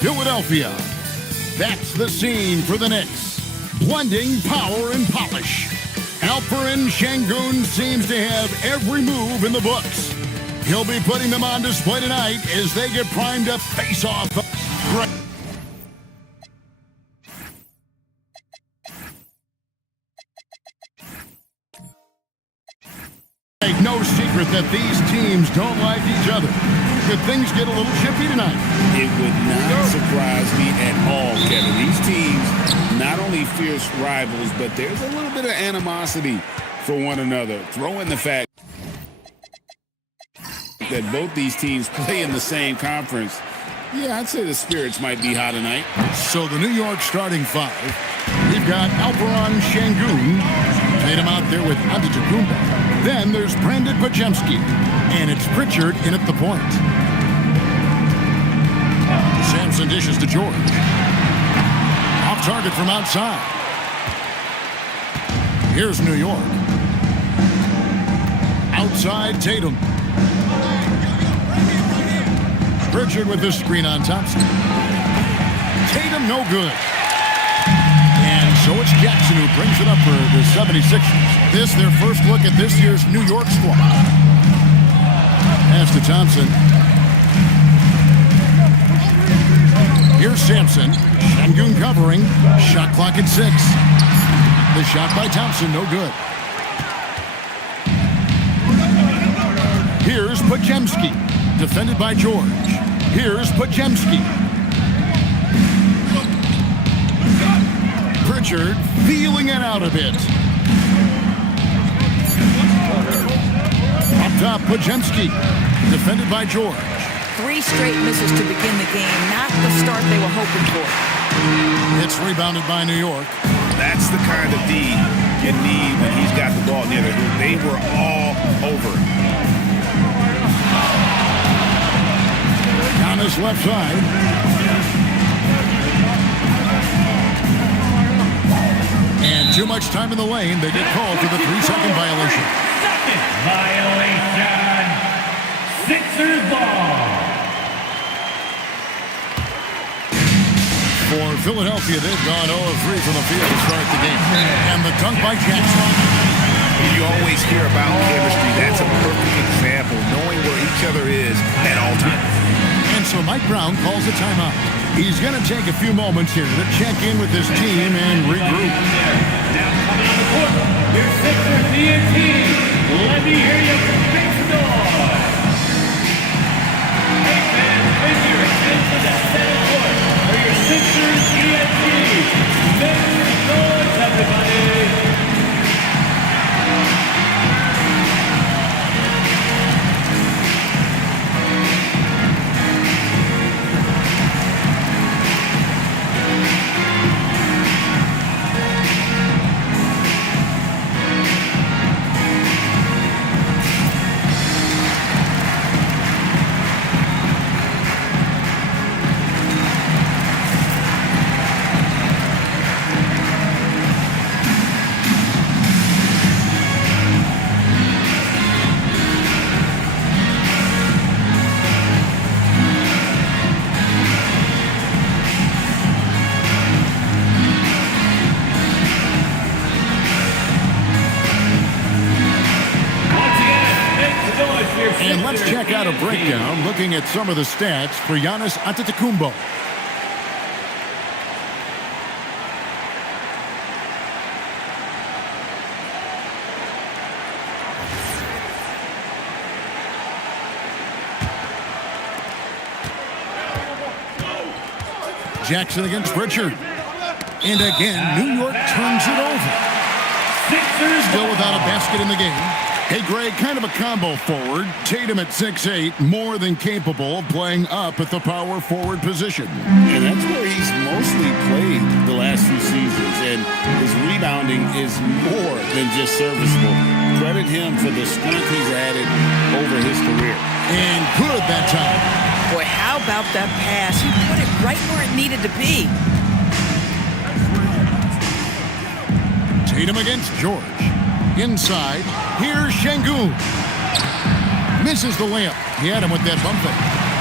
Philadelphia. That's the scene for the Knicks. Blending power and polish. Alperen Şengün seems to have every move in the books. He'll be putting them on display tonight as they get primed to face off. No secret that these teams don't like each other. Could things get a little chippy tonight? It would not surprise me at all, Kevin. These teams, not only fierce rivals, but there's a little bit of animosity for one another. Throw in the fact that both these teams play in the same conference. Yeah, I'd say the spirits might be high tonight. So the New York starting five, we've got Alperen Şengün, played him out there with Antetokounmpo. Then there's Brandon Podziemski, and it's Pritchard in at the point. Sampson dishes to George. Off target from outside. Here's New York. Outside Tatum. Pritchard with the screen on Thompson. Tatum no good. And so it's Jackson who brings it up for the 76ers. This their first look at this year's New York squad. Pass to Thompson. Here's Sampson. Şengün covering. Shot clock at 6. The shot by Thompson, no good. Here's Podziemski. Defended by George. Here's Podziemski. Pritchard feeling it out a bit. Up top, Podziemski. Defended by George. 3 straight misses to begin the game. Not the start they were hoping for. It's rebounded by New York. That's the kind of D you need when he's got the ball near the hoop. They were all over it. On his left side. And too much time in the lane. They get called for the 3-second violation. Second violation. Sixers ball. For Philadelphia, they've gone 0-3 from the field to start the game. And the dunk by Jackson. You always hear about chemistry. That's a perfect example, knowing where each other is at all times. And so Mike Brown calls a timeout. He's going to take a few moments here to check in with his team and regroup. Now coming on the court, your Sixers TNT. Let me hear you make some noise. Hey fans, raise your hands to the center court for your Sixers TNT. Make some noise, everybody. And let's check out a breakdown looking at some of the stats for Giannis Antetokounmpo. Jackson against Pritchard. And again, New York turns it over. Still without a basket in the game. Hey, Greg, kind of a combo forward. Tatum at 6'8", more than capable of playing up at the power forward position. And that's where he's mostly played the last few seasons. And his rebounding is more than just serviceable. Credit him for the strength he's added over his career. And good that time. Boy, how about that pass? He put it right where it needed to be. Tatum against George. Inside, here's Şengün. Misses the layup. He had him with that bump fake.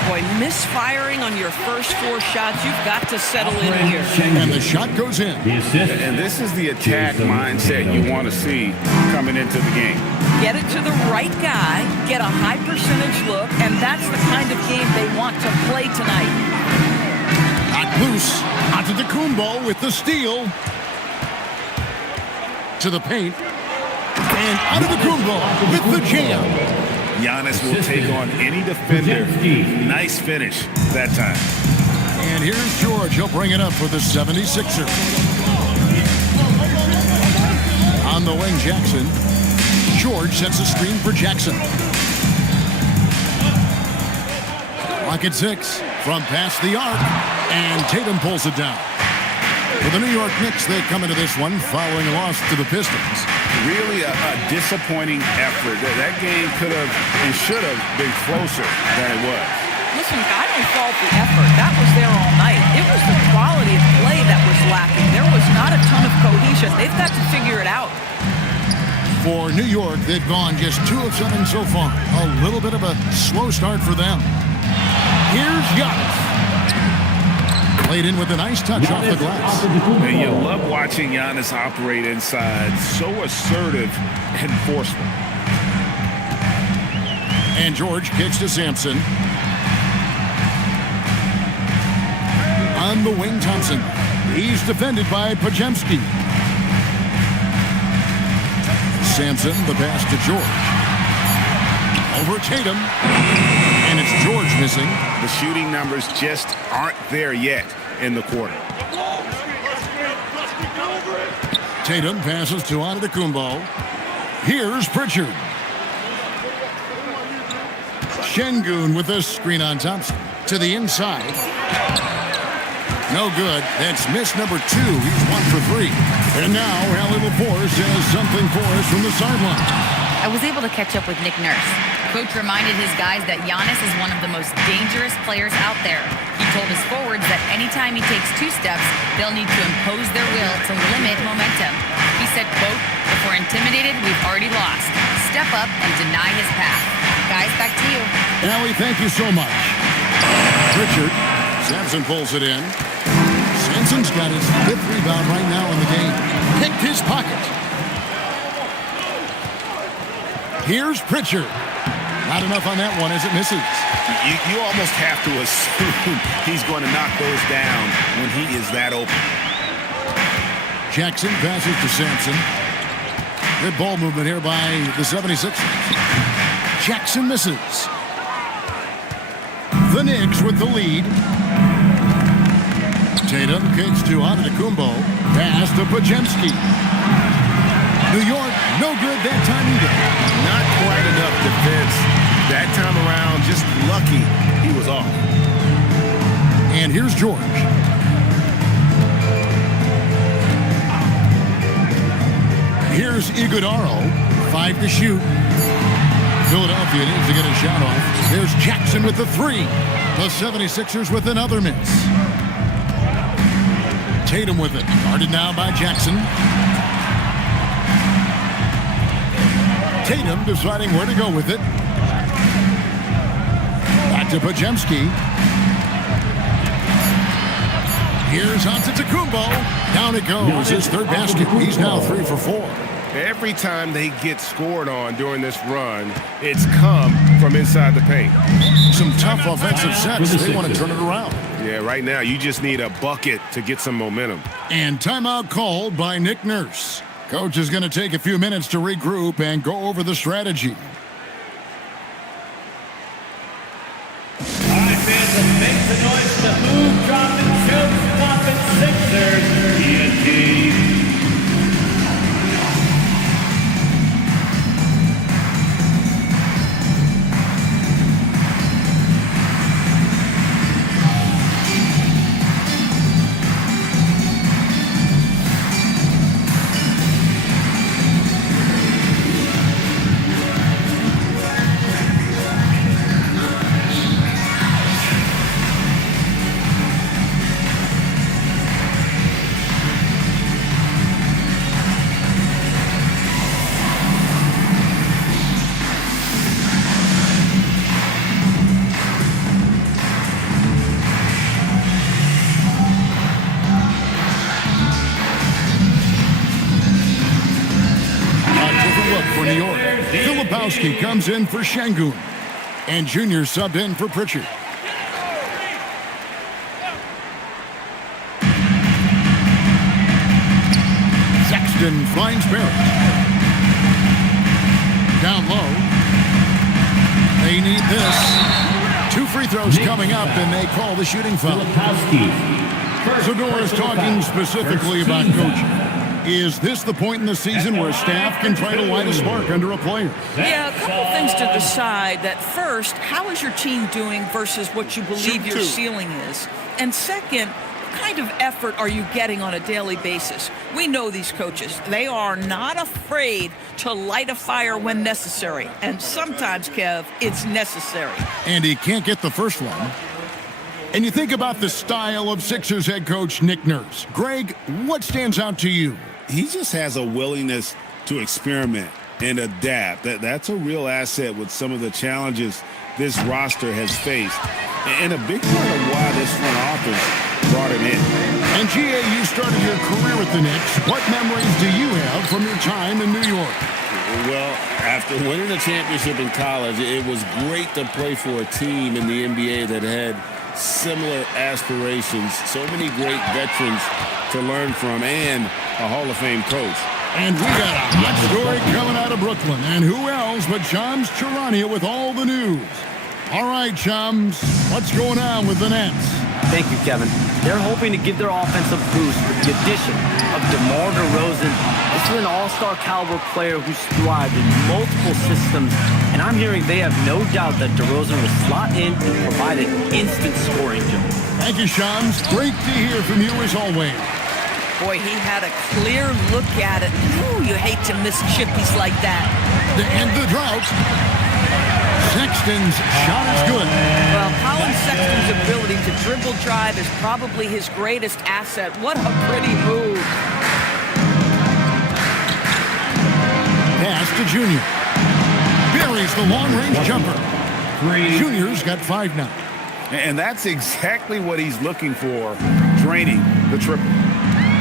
Boy, misfiring on your first 4 shots, you've got to settle in here. And the shot goes in. The assist. And this is the attack mindset you want to see coming into the game. Get it to the right guy, get a high percentage look, and that's the kind of game they want to play tonight. Not loose. Antetokounmpo with the steal. To the paint. And Antetokounmpo with the jam. Giannis will take on any defender. Nice finish that time. And here's George. He'll bring it up for the 76ers. On the wing, Jackson. George sets a screen for Jackson. Clock at 6 from past the arc. And Tatum pulls it down. For the New York Knicks, they come into this one following a loss to the Pistons. Really a disappointing effort. That game could have and should have been closer than it was. Listen, I don't fault the effort. That was there all night. It was the quality of play that was lacking. There was not a ton of cohesion. They've got to figure it out. For New York, they've gone just 2 of 7 so far. A little bit of a slow start for them. Here's Giannis. Played in with a nice touch off the glass. And you love watching Giannis operate inside. So assertive and forceful. And George kicks to Sampson. On the wing, Thompson. He's defended by Podziemski. Sampson, the pass to George. Over Tatum. And it's George missing. The shooting numbers just aren't there yet in the quarter. Tatum passes to Antetokounmpo. Here's Pritchard. Şengün with a screen on Thompson. To the inside. No good. That's miss number 2. He's 1 for 3. And now Allie LaForce has something for us from the sideline. I was able to catch up with Nick Nurse. Coach reminded his guys that Giannis is one of the most dangerous players out there. He told his forwards that anytime he takes 2 steps, they'll need to impose their will to limit momentum. He said, quote, "If we're intimidated, we've already lost. Step up and deny his path." Guys, back to you. Allie, thank you so much. Pritchard. Sampson pulls it in. Sampson's got his 5th rebound right now in the game. Picked his pocket. Here's Pritchard. Not enough on that one as it misses. You almost have to assume he's going to knock those down when he is that open. Jackson passes to Sampson. Good ball movement here by the 76ers. Jackson misses. The Knicks with the lead. Tatum kicks to Antetokounmpo. Pass to Podziemski. New York, no good that time either. Not quite enough defense. That time around, just lucky he was off. And here's George. Here's Iguodaro. 5 to shoot. Philadelphia needs to get a shot off. There's Jackson with the 3. The 76ers with another miss. Tatum with it. Guarded now by Jackson. Tatum deciding where to go with it. Back to Podziemski. Here's Antetokounmpo. Down it goes. His 3rd basket. He's now 3 for 4. Every time they get scored on during this run, it's come from inside the paint. Some tough offensive sets. They want to turn it around. Yeah, right now you just need a bucket to get some momentum. And timeout called by Nick Nurse. Coach is going to take a few minutes to regroup and go over the strategy. All right, fans, let's make the noise to move, drop, and choke, pop, and Sixers. TNT. Filipowski comes in for Şengün. And Junior subbed in for Pritchard. Sexton finds Barrett. Down low. They need this. 2 free throws coming up, and they call the shooting foul. Zador is talking specifically about coaching. Is this the point in the season where staff can try to light a spark under a player? Yeah, a couple things to decide. That first, how is your team doing versus what you believe your ceiling is? And second, what kind of effort are you getting on a daily basis? We know these coaches. They are not afraid to light a fire when necessary. And sometimes, Kev, it's necessary. And he can't get the first one. And you think about the style of Sixers head coach Nick Nurse. Greg, what stands out to you? He just has a willingness to experiment and adapt. That's a real asset with some of the challenges this roster has faced. And a big part of why this front office brought him in. And GA, you started your career with the Knicks. What memories do you have from your time in New York? Well, after winning a championship in college, it was great to play for a team in the NBA that had similar aspirations, so many great veterans to learn from, and a Hall of Fame coach. And we got a hot story coming out of Brooklyn. And who else but Shams Charania with all the news. All right, Shams, what's going on with the Nets? Thank you, Kevin. They're hoping to give their offense a boost with the addition of DeMar DeRozan. This is an all-star caliber player who's thrived in multiple systems, and I'm hearing they have no doubt that DeRozan will slot in and provide an instant scoring jump. Thank you, Shams. Great to hear from you as always. Boy, he had a clear look at it. Ooh, you hate to miss chippies like that. To end the drought, Sexton's shot is good. Well, Colin Sexton's ability to dribble drive is probably his greatest asset. What a pretty move. Pass to Junior. Buries the long-range jumper. Junior's got 5 now. And that's exactly what he's looking for, draining the triple.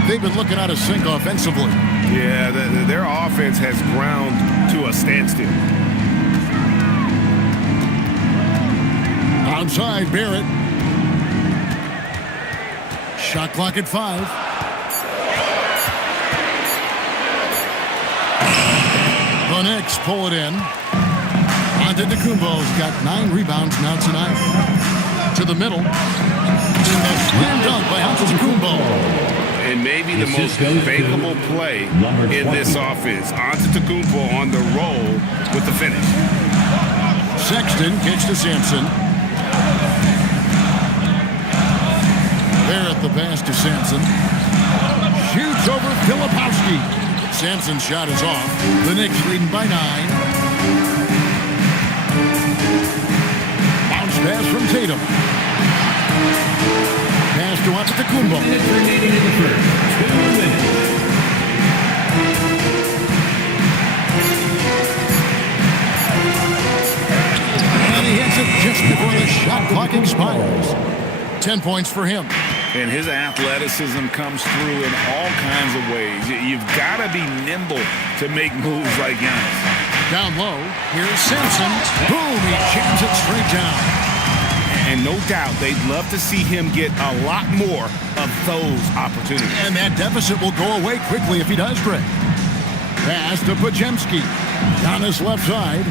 They've been looking out of sync offensively. Yeah, their offense has ground to a standstill. Outside, Barrett. Shot clock at 5. The Knicks pull it in. Antetokounmpo's got 9 rebounds now tonight. To the middle. And a slam dunk by Antetokounmpo. And maybe the most fakeable play in this offense. Antetokounmpo on the roll with the finish. Sexton kicks to Sampson. Barrett the pass to Sampson. Shoots over Filipowski. Sampson's shot is off. The Knicks leading by 9. Bounce pass from Tatum. Pass to Antetokounmpo. Minutes remaining in the first. 2 minutes. And he hits it just before the shot clock expires. 10 points for him. And his athleticism comes through in all kinds of ways. You've got to be nimble to make moves like Giannis. Down low, here's Sampson. Boom, he jams it straight down. And no doubt they'd love to see him get a lot more of those opportunities. And that deficit will go away quickly if he does, Greg. Pass to Podziemski. Down his left side.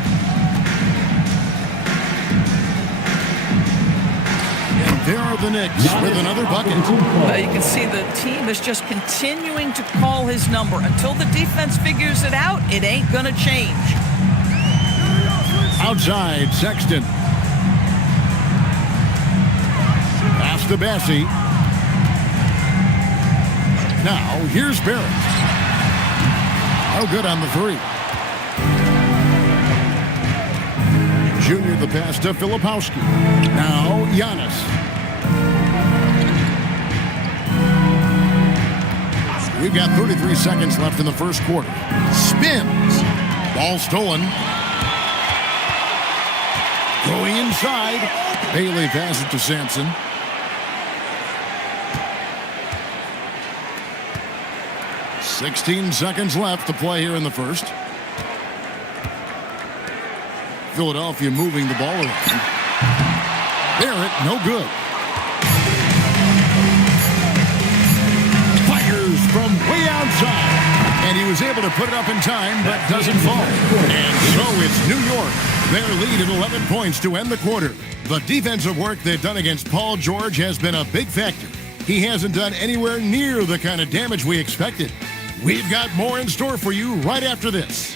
And there are the Knicks with another bucket. Well, you can see the team is just continuing to call his number. Until the defense figures it out, it ain't going to change. Outside, Sexton. Pass to Bassie. Now, here's Barrett. Oh, good on the 3. Junior the pass to Filipowski. Now, Giannis. We've got 33 seconds left in the first quarter. Spins. Ball stolen. Going inside. Bailey passes to Sampson. 16 seconds left to play here in the first. Philadelphia moving the ball around. Barrett, no good. Fires from way outside. And he was able to put it up in time, but doesn't fall. And so it's New York. Their lead at 11 points to end the quarter. The defensive work they've done against Paul George has been a big factor. He hasn't done anywhere near the kind of damage we expected. We've got more in store for you right after this.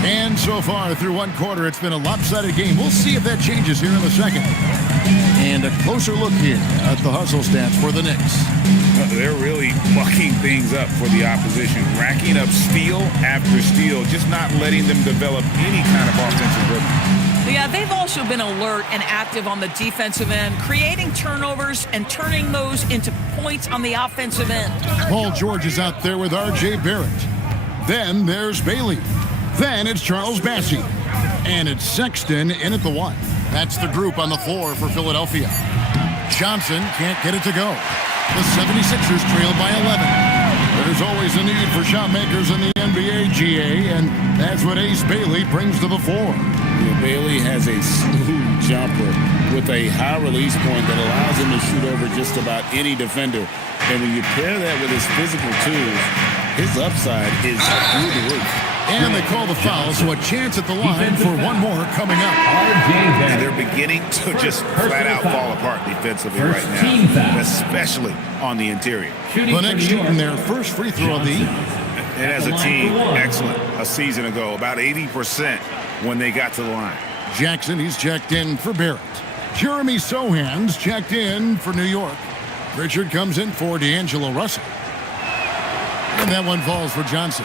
And so far through one quarter, it's been a lopsided game. We'll see if that changes here in the second. And a closer look here at the hustle stats for the Knicks. They're really mucking things up for the opposition, racking up steal after steal, just not letting them develop any kind of offensive rhythm. Yeah, they've also been alert and active on the defensive end, creating turnovers and turning those into points on the offensive end. Paul George is out there with R.J. Barrett. Then there's Bailey. Then it's Charles Bassey. And it's Sexton in at the 1. That's the group on the floor for Philadelphia. Johnson can't get it to go. The 76ers trail by 11. There's always a need for shot makers in the NBA, GA, and that's what Ace Bailey brings to the floor. Bailey has a smooth jumper with a high release point that allows him to shoot over just about any defender. And when you pair that with his physical tools, his upside is through the roof. And they call the foul, so a chance at the line for one more coming up. And they're beginning to just flat out fall apart defensively right now, especially on the interior. The Knicks shooting their first free throw of the evening. And as a team, excellent a season ago, about 80% when they got to the line. Jackson, he's checked in for Barrett. Jeremy Sohan's checked in for New York. Richard comes in for D'Angelo Russell. And that one falls for Johnson.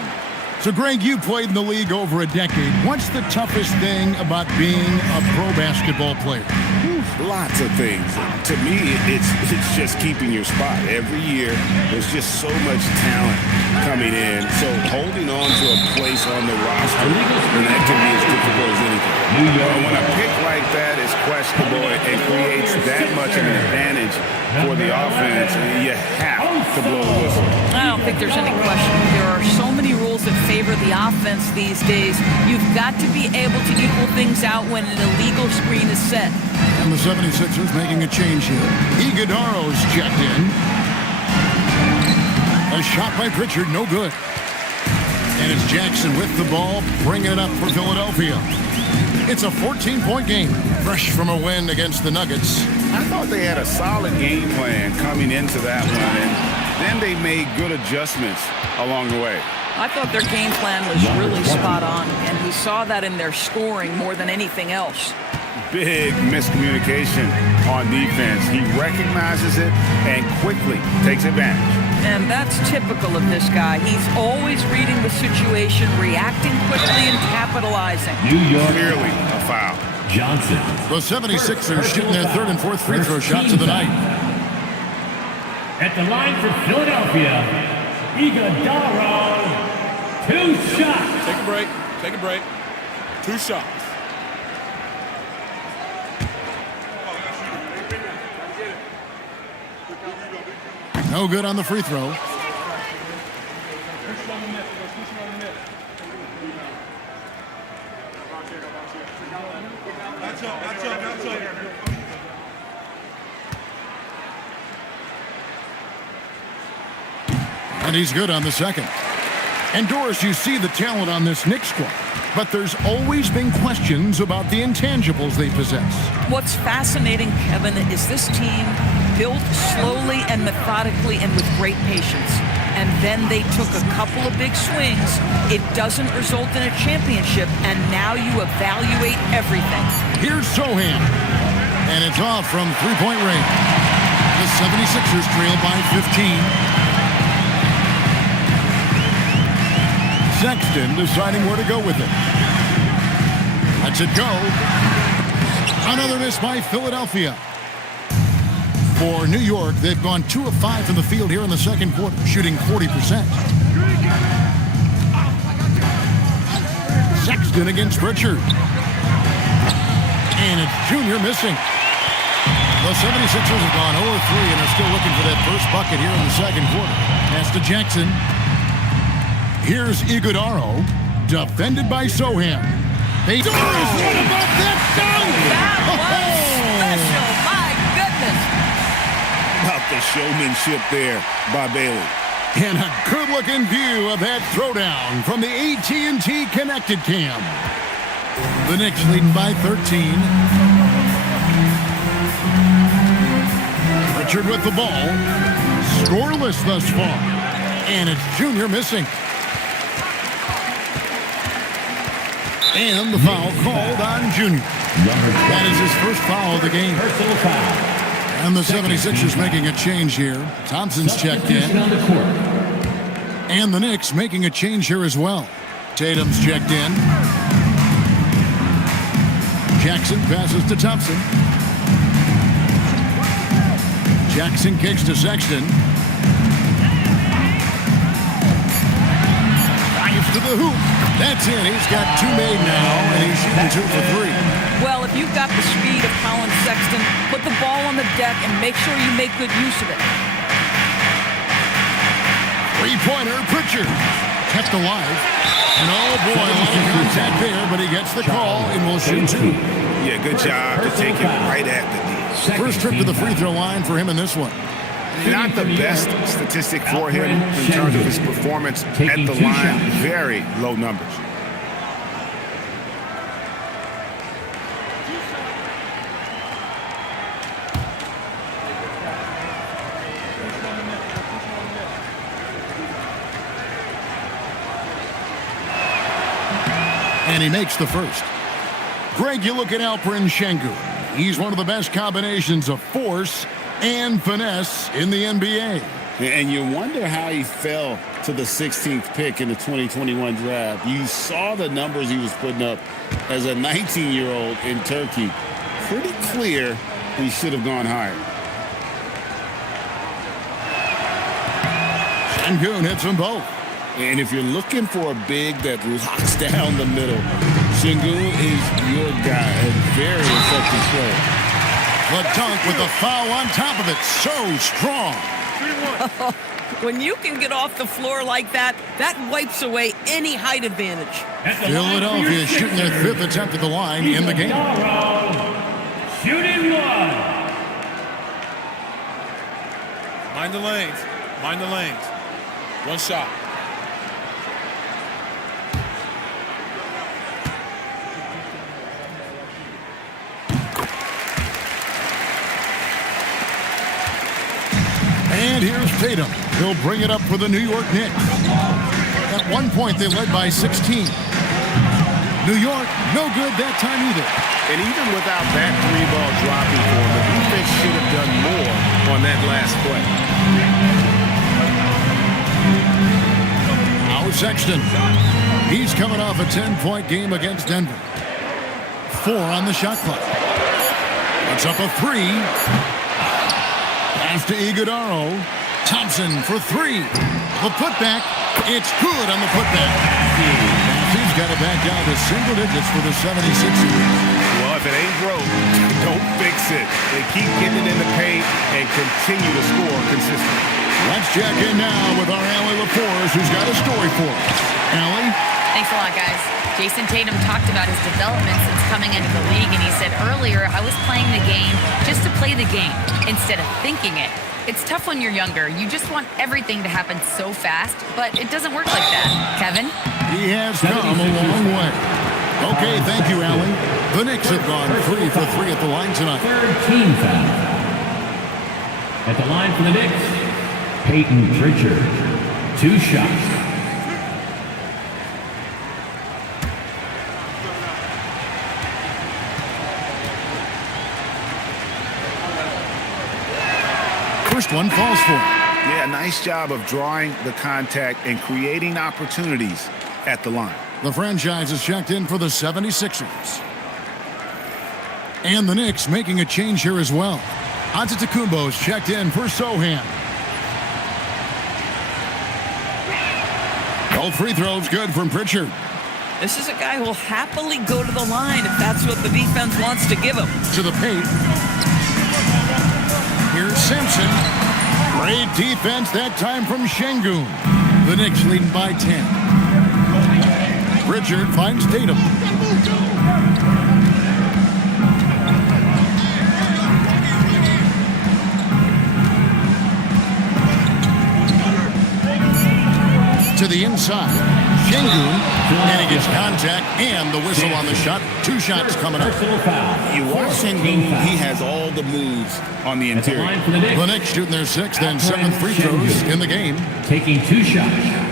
So, Greg, you played in the league over a decade. What's the toughest thing about being a pro basketball player? Lots of things. To me, it's just keeping your spot. Every year, there's just so much talent coming in. So holding on to a place on the roster, and that can be as difficult as anything. When a pick like that is questionable and creates that much of an advantage for the offense, you have to blow the whistle. I don't think there's any question. There are so many rules that favor the offense these days. You've got to be able to equal things out when an illegal screen is set. And the 76ers making a change here. Iguodaro's checked in. A shot by Pritchard, no good. And it's Jackson with the ball, bringing it up for Philadelphia. It's a 14-point game, fresh from a win against the Nuggets. I thought they had a solid game plan coming into that one, and then they made good adjustments along the way. I thought their game plan was really spot on, and we saw that in their scoring more than anything else. Big miscommunication on defense. He recognizes it and quickly takes advantage. And that's typical of this guy. He's always reading the situation, reacting quickly, and capitalizing. New York. Clearly a foul. Johnson. The 76ers shooting their third and fourth free throw shots of the night. At the line for Philadelphia, Iguodaro. 2 shots. Take a break. Take a break. 2 shots. No good on the free throw. And he's good on the second. And Doris, you see the talent on this Knicks squad, but there's always been questions about the intangibles they possess. What's fascinating, Kevin, is this team built slowly and methodically and with great patience. And then they took a couple of big swings. It doesn't result in a championship, and now you evaluate everything. Here's Sohan, and it's off from three-point range. The 76ers trail by 15. Sexton deciding where to go with it. Lets it go. Another miss by Philadelphia. For New York, they've gone 2 of 5 from the field here in the second quarter, shooting 40%. Sexton against Pritchard. And it's Junior missing. The 76ers have gone 0-3 and are still looking for that first bucket here in the second quarter. Pass to Jackson. Here's Iguodaro, defended by Sohan. They what about that dunk? That was special. My goodness. About the showmanship there by Bailey. And a good-looking view of that throwdown from the AT&T Connected Cam. The Knicks leading by 13. Richard with the ball. Scoreless thus far. And it's Junior missing. And the foul called on Junior. That is his first foul of the game. Personal foul. And the 76ers making a change here. Thompson's checked in. And the Knicks making a change here as well. Tatum's checked in. Jackson passes to Thompson. Jackson kicks to Sexton. Drives to the hoop. That's in. He's got two made now, and he's shooting 2 for 3. Well, if you've got the speed of Colin Sexton, put the ball on the deck and make sure you make good use of it. Three-pointer, Pritchard. Kept alive. And oh boy, a lot of contact there, but he gets the call and will shoot 2. Yeah, good job to take it right at the knee. First trip to the free throw line for him in this one. Not the best statistic for him in terms of his performance at the line. Very low numbers. And he makes the first. Greg, you look at Alperen Sengun. He's one of the best combinations of force and finesse in the NBA. And you wonder how he fell to the 16th pick in the 2021 draft. You saw the numbers he was putting up as a 19-year-old in Turkey. Pretty clear he should have gone higher. Sengun hits them both. And if you're looking for a big that locks down the middle, Sengun is your guy. A very effective player. The dunk with the foul on top of it. So strong. When you can get off the floor like that, that wipes away any height advantage. Philadelphia shooting their 5th attempt at the line in the game. Shooting 1. Mind the lanes. Mind the lanes. One shot. And here's Tatum. He'll bring it up for the New York Knicks. At one point, they led by 16. New York, no good that time either. And even without that 3-ball dropping for him, the defense should have done more on that last play. Now Sexton. He's coming off a 10-point game against Denver. 4 on the shot clock. Puts up a 3. Pass to Iguodaro. Thompson for 3. The putback. It's good on the putback. He's got it back down to single digits for the 76ers. Well, if it ain't broke, don't fix it. They keep getting it in the paint and continue to score consistently. Let's check in now with our Allie LaForce, who's got a story for us. Allie? Thanks a lot, guys. Jason Tatum talked about his development since coming into the league, and he said earlier, I was playing the game just to play the game instead of thinking it. It's tough when you're younger. You just want everything to happen so fast, but it doesn't work like that. Kevin? He has come a long way. Okay, thank you, Allie. The Knicks have gone 3 for 3 at the line tonight. Third team foul. At the line for the Knicks, Peyton Pritchard. 2 shots. First one falls for him. Yeah, nice job of drawing the contact and creating opportunities at the line. The franchise is checked in for the 76ers. And the Knicks making a change here as well. Antetokounmpo is checked in for Sohan. All free throws good from Pritchard. This is a guy who will happily go to the line if that's what the defense wants to give him. To the paint. Here's Simpson. Great defense that time from Şengün. The Knicks leading by 10. Richard finds Tatum. To the inside. Şengün, and he gets contact and the whistle on the shot. 2 shots coming up. You watch Şengün, he has all the moves on the interior. The Knicks shooting their 6th and 7th free throws in the game. Taking 2 shots.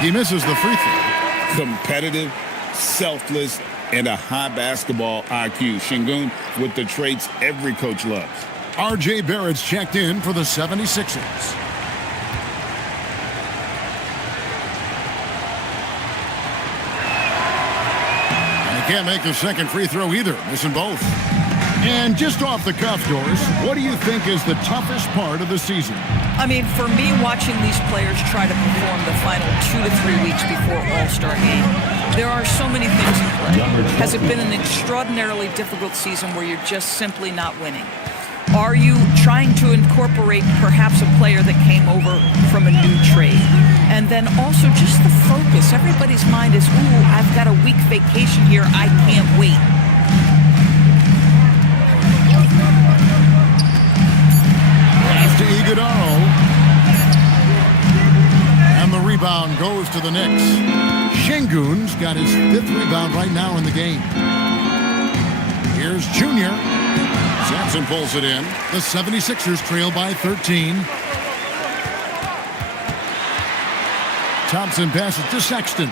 He misses the free throw. Competitive, selfless, and a high basketball IQ. Şengün with the traits every coach loves. R.J. Barrett's checked in for the 76ers. And he can't make the second free throw either, missing both. And just off the cuff, Doris, what do you think is the toughest part of the season? I mean, for me, watching these players try to perform the final 2 to 3 weeks before All-Star game, there are so many things in play. Has it been an extraordinarily difficult season where you're just simply not winning? Are you trying to incorporate perhaps a player that came over from a new trade? And then also just the focus. Everybody's mind is, ooh, I've got a week vacation here. I can't wait. To Iguodala. And the rebound goes to the Knicks. Şengün's got his 5th rebound right now in the game. Here's Junior. Sampson pulls it in. The 76ers trail by 13. Thompson passes to Sexton.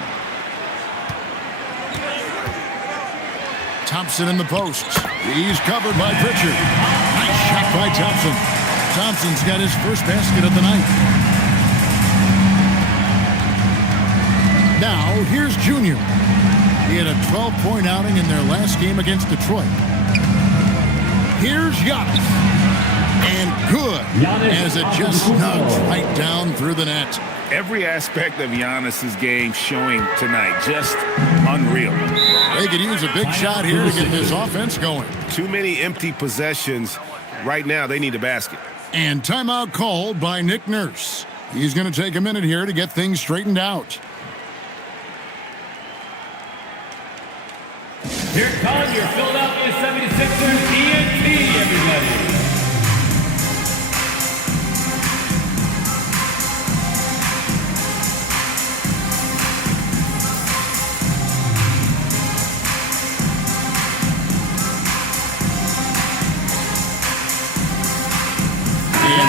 Thompson in the post. He's covered by Pritchard. Nice shot by Thompson. Thompson's got his first basket of the night. Now, here's Junior. He had a 12-point outing in their last game against Detroit. Here's Giannis. And good, as it just snugs right down through the net. Every aspect of Giannis's game showing tonight, just unreal. They could use a big shot here to get this offense going. Too many empty possessions. Right now, they need a basket. And timeout called by Nick Nurse. He's going to take a minute here to get things straightened out. Here come your Philadelphia 76ers TNT, everybody.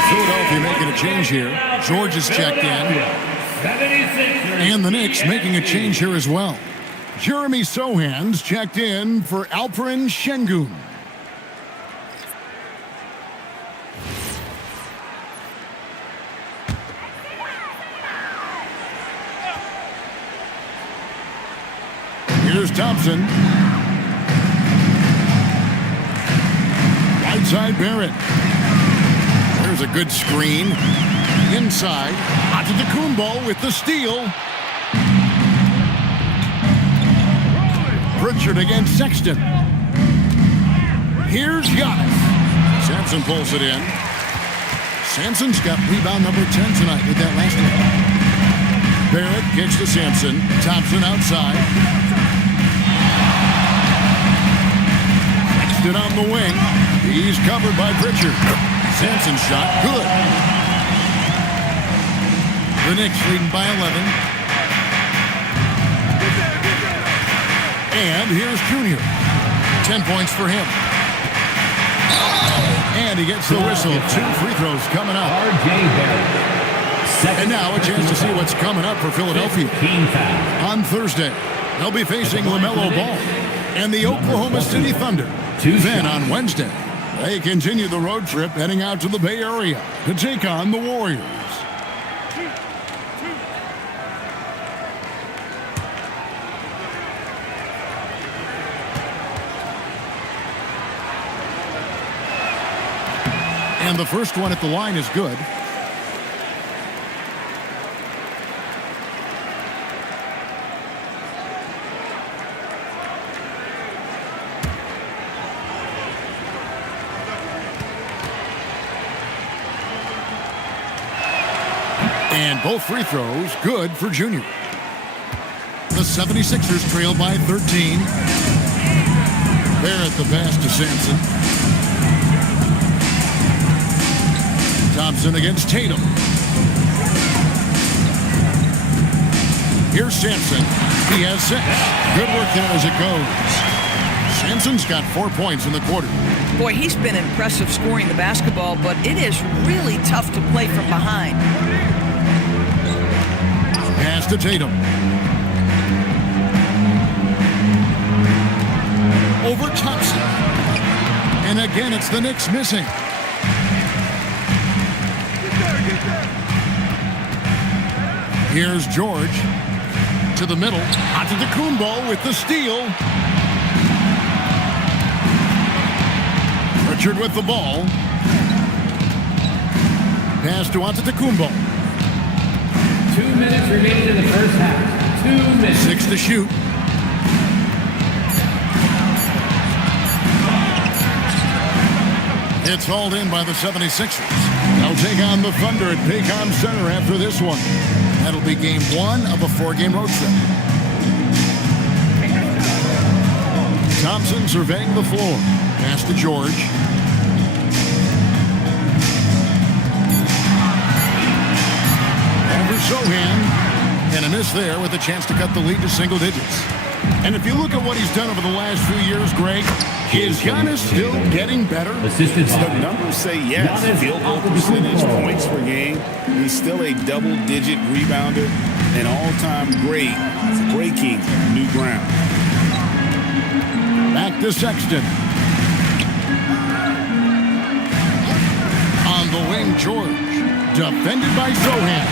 Philadelphia making a change here. George is checked in. And the Knicks making a change here as well. Jeremy Sohan's checked in for Alperen Şengün. Here's Thompson. Right side Barrett. There's a good screen. Inside. Antetokounmpo with the steal. Pritchard against Sexton. Here's Giannis. Sampson pulls it in. Sampson's got rebound number 10 tonight with that last one. Barrett kicks to Sampson. Thompson outside. Sexton on the wing. He's covered by Pritchard. Sampson's shot, good. The Knicks leading by 11. And here's Junior. 10 points for him. And he gets the whistle. 2 free throws coming up. And now a chance to see what's coming up for Philadelphia. On Thursday, they'll be facing LaMelo Ball and the Oklahoma City Thunder. Then on Wednesday, they continue the road trip heading out to the Bay Area to take on the Warriors. And the first one at the line is good. And both free throws good for Junior. The 76ers trail by 13. Barrett the pass to Sampson. Thompson against Tatum. Here's Sampson. He has 6. Good work there as it goes. Sampson's got 4 points in the quarter. Boy, he's been impressive scoring the basketball, but it is really tough to play from behind. Pass to Tatum. Over Thompson. And again, it's the Knicks missing. Here's George. To the middle. Antetokounmpo with the steal. Richard with the ball. Pass to Antetokounmpo. 2 minutes remaining in the first half. 2 minutes. 6 to shoot. It's hauled in by the 76ers. They'll take on the Thunder at Paycom Center after this one. That'll be game 1 of a 4-game road trip. Thompson surveying the floor. Pass to George. Over Sohan. And a miss there with a chance to cut the lead to single digits. And if you look at what he's done over the last few years, Greg, is Giannis still getting better? The numbers say yes. Field goal percentage, points per game. He's still a double-digit rebounder, an all-time great, breaking new ground. Back to Sexton. On the wing, George. Defended by Sohan.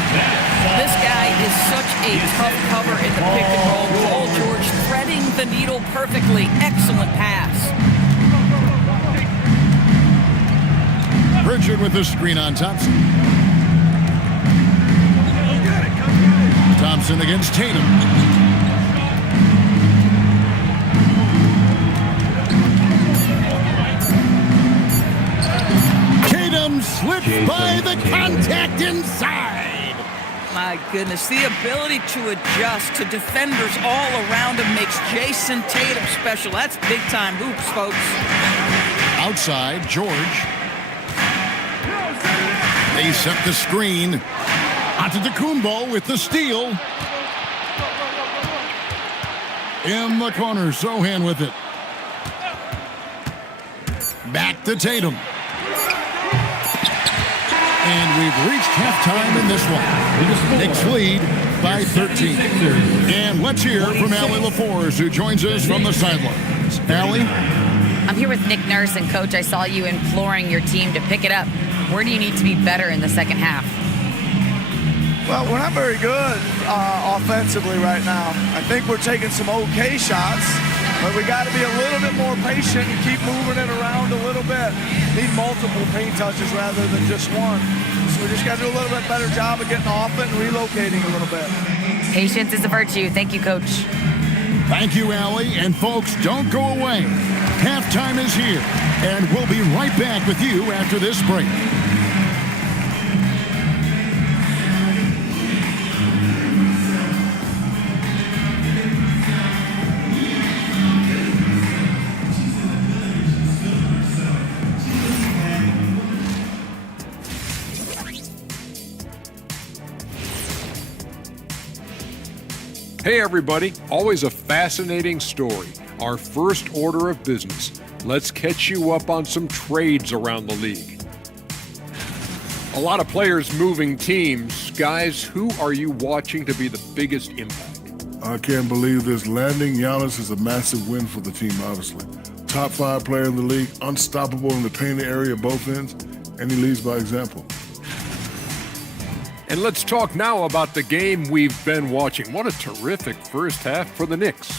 This guy is such a tough cover in the pick and roll. Paul George threading the needle perfectly. Excellent pass. Richard with the screen on Thompson. Thompson against Tatum. Tatum slips by the contact inside. My goodness, the ability to adjust to defenders all around him makes Jason Tatum special. That's big-time hoops, folks. Outside, George. They set the screen. Antetokounmpo with the steal. In the corner, Sohan with it. Back to Tatum. And we've reached halftime in this one. Knicks lead by 13. And let's hear from Allie LaForce, who joins us from the sidelines. Allie? I'm here with Nick Nurse, and Coach, I saw you imploring your team to pick it up. Where do you need to be better in the second half? Well, we're not very good offensively right now. I think we're taking some okay shots, but we got to be a little bit more patient and keep moving it around a little bit. Need multiple paint touches rather than just one. So we just got to do a little bit better job of getting off it and relocating a little bit. Patience is a virtue. Thank you, Coach. Thank you, Allie. And folks, don't go away. Halftime is here, and we'll be right back with you after this break. Hey everybody, always a fascinating story. Our first order of business. Let's catch you up on some trades around the league. A lot of players moving teams. Guys, who are you watching to be the biggest impact? I can't believe this. Landing Giannis is a massive win for the team, obviously. Top 5 player in the league, unstoppable in the painting area both ends, and he leads by example. And let's talk now about the game we've been watching. What a terrific first half for the Knicks.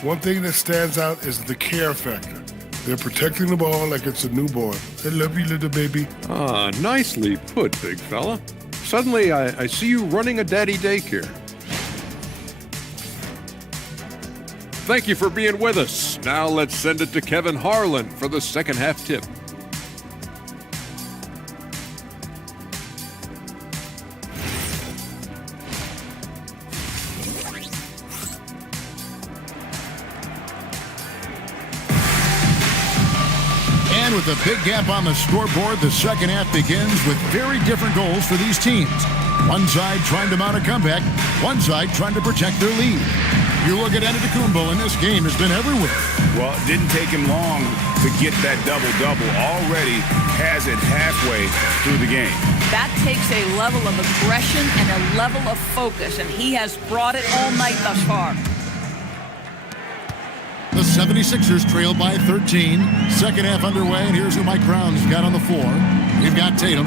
One thing that stands out is the care factor. They're protecting the ball like it's a newborn. I love you, little baby. Ah, nicely put, big fella. Suddenly, I see you running a daddy daycare. Thank you for being with us. Now let's send it to Kevin Harlan for the second half tip. And with a big gap on the scoreboard, the second half begins with very different goals for these teams. One side trying to mount a comeback, one side trying to protect their lead. You look at Antetokounmpo, and this game has been everywhere. Well, it didn't take him long to get that double-double. Already has it halfway through the game. That takes a level of aggression and a level of focus, and he has brought it all night thus far. The 76ers trail by 13. Second half underway, and here's who Mike Brown's got on the floor. We've got Tatum,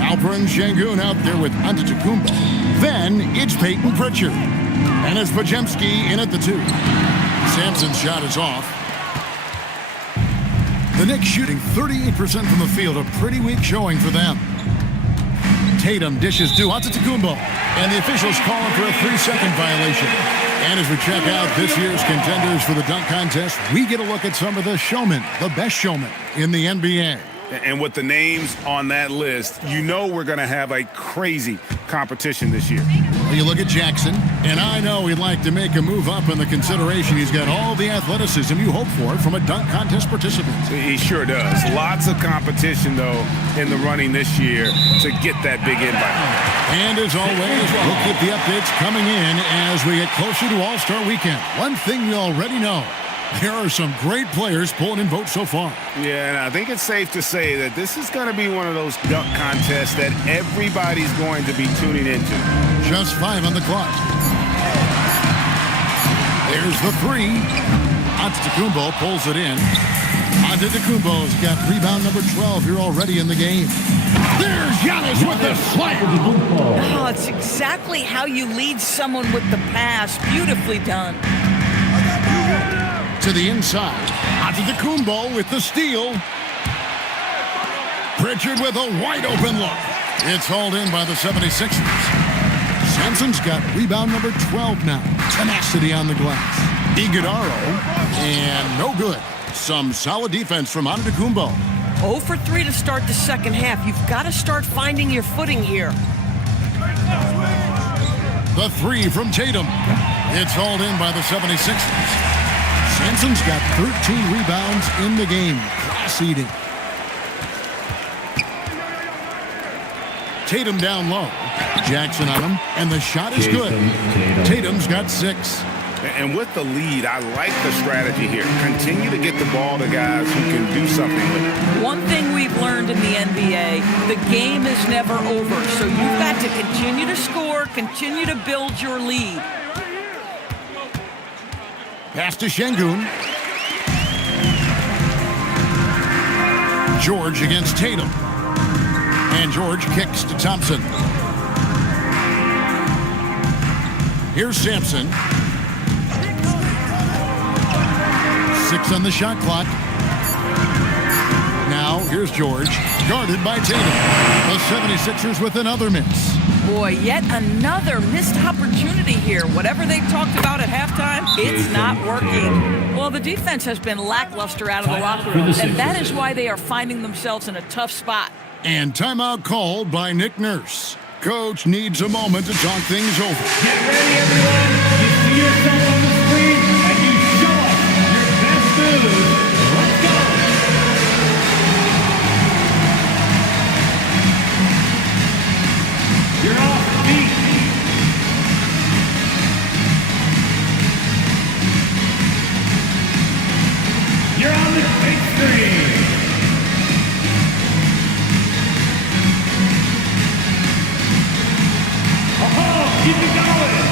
Alperen Sengun out there with Antetokounmpo. Then it's Peyton Pritchard. And it's Podziemski in at the 2. Sampson's shot is off. The Knicks shooting 38% from the field, a pretty weak showing for them. Tatum dishes to Antetokounmpo, and the officials calling for a 3-second violation. And as we check out this year's contenders for the dunk contest, we get a look at some of the showmen, the best showmen in the NBA. And with the names on that list, you know we're going to have a crazy competition this year. Well, you look at Jackson, and I know he'd like to make a move up in the consideration. He's got all the athleticism you hope for from a dunk contest participant. He sure does. Lots of competition, though, in the running this year to get that big invite. And as always, we'll keep the updates coming in as we get closer to All-Star Weekend. One thing we already know, there are some great players pulling in votes so far. Yeah, and I think it's safe to say that this is going to be one of those dunk contests that everybody's going to be tuning into. Just 5 on the clock. There's the 3. Antetokounmpo pulls it in. Antetokounmpo's got rebound number 12 here already in the game. There's Giannis with the slam. Oh, it's exactly how you lead someone with the pass. Beautifully done. To the inside. Antetokounmpo with the steal. Pritchard with a wide-open look. It's hauled in by the 76ers. Sampson's got rebound number 12 now. Tenacity on the glass. Iguodala, and no good. Some solid defense from Antetokounmpo. 0 for 3 to start the second half. You've got to start finding your footing here. The 3 from Tatum. It's hauled in by the 76ers. Sampson's got 13 rebounds in the game. Class eating. Tatum down low. Jackson on him, and the shot is good. Tatum's got 6. And with the lead, I like the strategy here. Continue to get the ball to guys who can do something with it. One thing we've learned in the NBA, the game is never over. So you've got to continue to score, continue to build your lead. Pass to Sengun. George against Tatum. And George kicks to Thompson. Here's Sampson. 6 on the shot clock. Now, here's George, guarded by Tatum. The 76ers with another miss. Boy, yet another missed opportunity here. Whatever they talked about at halftime, it's not working. Well, the defense has been lackluster out of the locker room, and that is why they are finding themselves in a tough spot. And timeout called by Nick Nurse. Coach needs a moment to talk things over. Get ready, everyone. You see yourself on the screen, and you show us your best moves. Let's go. You're off beat. You're on the big screen. Keep it going.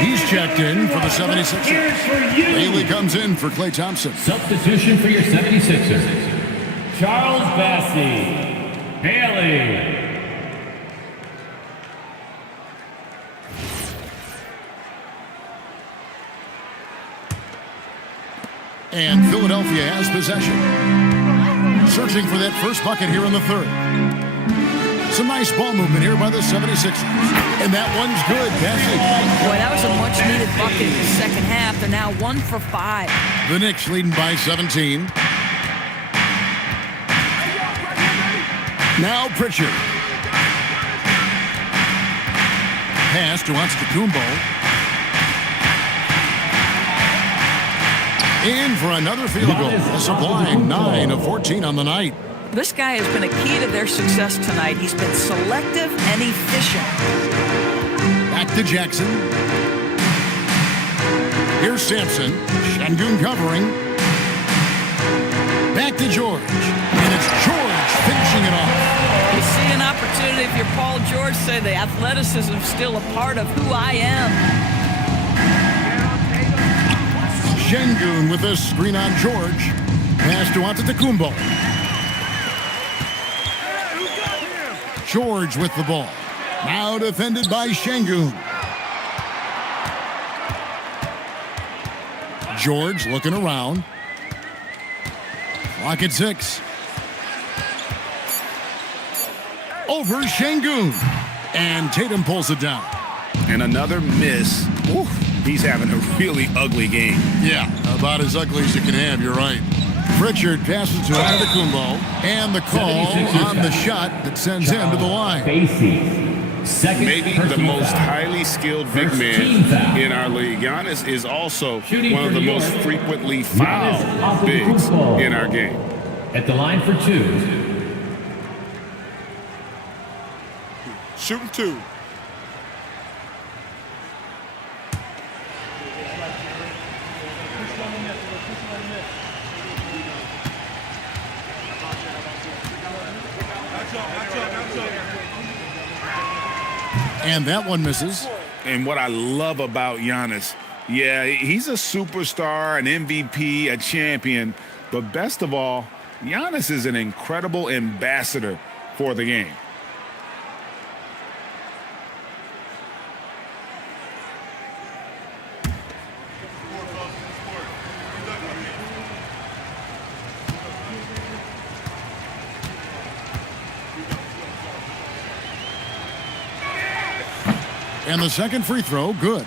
He's checked in for the 76ers. Here's for you. Bailey comes in for Klay Thompson. Substitution for your 76ers. Charles Bassey. Bailey. And Philadelphia has possession. Searching for that first bucket here in the third. Some nice ball movement here by the 76ers. And that one's good. Boy, that was a much-needed bucket in the second half. They're now 1 for 5. The Knicks leading by 17. Now Pritchard. Pass to Antetokounmpo. In for another field goal. A sublime 9 of 14 on the night. This guy has been a key to their success tonight. He's been selective and efficient. Back to Jackson. Here's Sampson. Şengün covering. Back to George. And it's George finishing it off. You see an opportunity if you're Paul George, say the athleticism is still a part of who I am. Şengün with a screen on George. Pass to Antetokounmpo. George with the ball. Now defended by Şengün. George looking around. Clock at 6. Over Şengün. And Tatum pulls it down. And another miss. Oof. He's having a really ugly game. Yeah, about as ugly as you can have, you're right. Pritchard passes to Antetokounmpo, and the call on the shot that sends him to the line. Maybe the most highly skilled big man in our league. Giannis is also one of the most frequently fouled bigs in our game. At the line for 2. Shooting 2. And that one misses. And what I love about Giannis, yeah, he's a superstar, an MVP, a champion, but best of all, Giannis is an incredible ambassador for the game. And the second free throw, good.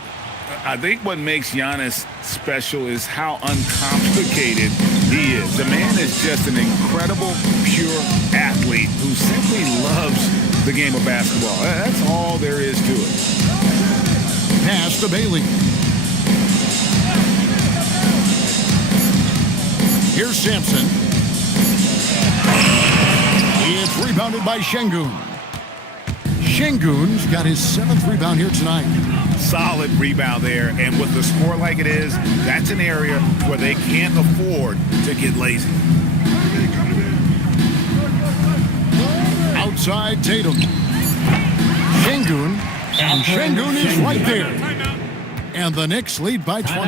I think what makes Giannis special is how uncomplicated he is. The man is just an incredible, pure athlete who simply loves the game of basketball. That's all there is to it. Pass to Bailey. Here's Sampson. It's rebounded by Şengün. Şengün's got his 7th rebound here tonight. Solid rebound there, and with the score like it is, that's an area where they can't afford to get lazy. Outside Tatum. Şengün, and Şengün is right there. And the Knicks lead by 20.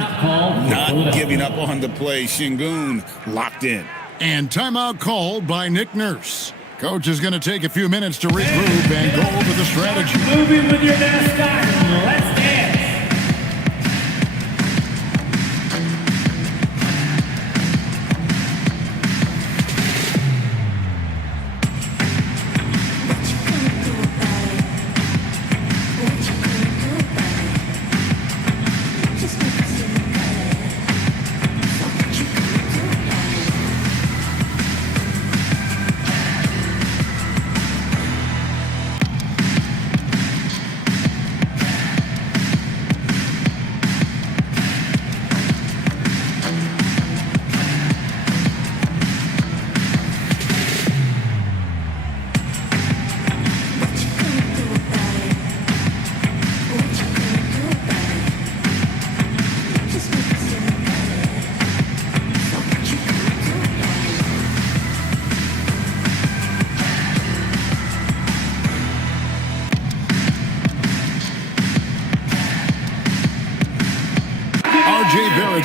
Not giving up on the play. Şengün locked in. And timeout called by Nick Nurse. Coach is going to take a few minutes to regroup and go over the strategy. Moving with your mascot. Let's dance.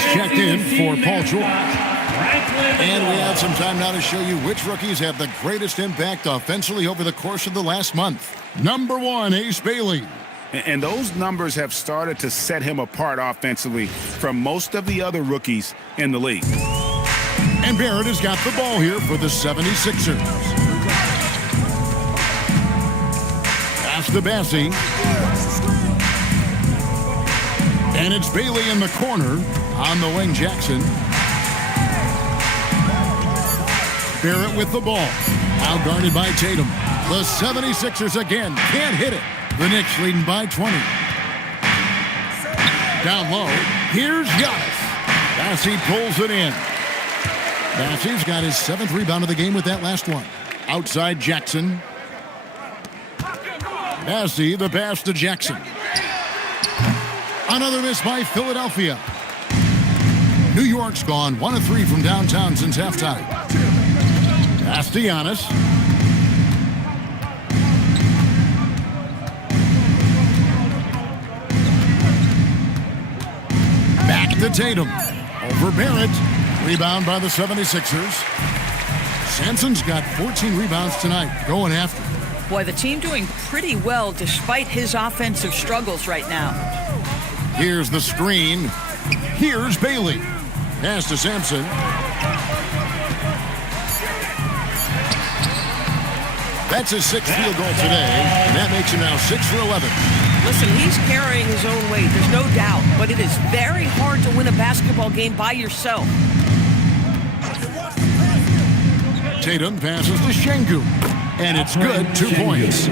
He's checked in for Paul George. And we have some time now to show you which rookies have the greatest impact offensively over the course of the last month. Number 1, Ace Bailey. And those numbers have started to set him apart offensively from most of the other rookies in the league. And Barrett has got the ball here for the 76ers. Pass to Bassey. And it's Bailey in the corner. On the wing, Jackson. Barrett with the ball. Now guarded by Tatum. The 76ers again can't hit it. The Knicks leading by 20. Down low. Here's Giannis. Bassey pulls it in. Bassey's got his 7th rebound of the game with that last one. Outside Jackson. Bassey, the pass to Jackson. Another miss by Philadelphia. New York's gone 1 of 3 from downtown since halftime. Pass to Giannis. Back to Tatum. Over Barrett. Rebound by the 76ers. Sampson's got 14 rebounds tonight, going after. Boy, the team doing pretty well despite his offensive struggles right now. Here's the screen. Here's Bailey. Pass to Sampson. That's his 6th field goal today, and that makes him now 6 for 11. Listen, he's carrying his own weight, there's no doubt, but it is very hard to win a basketball game by yourself. Tatum passes to Şengün, and it's good, 2 points.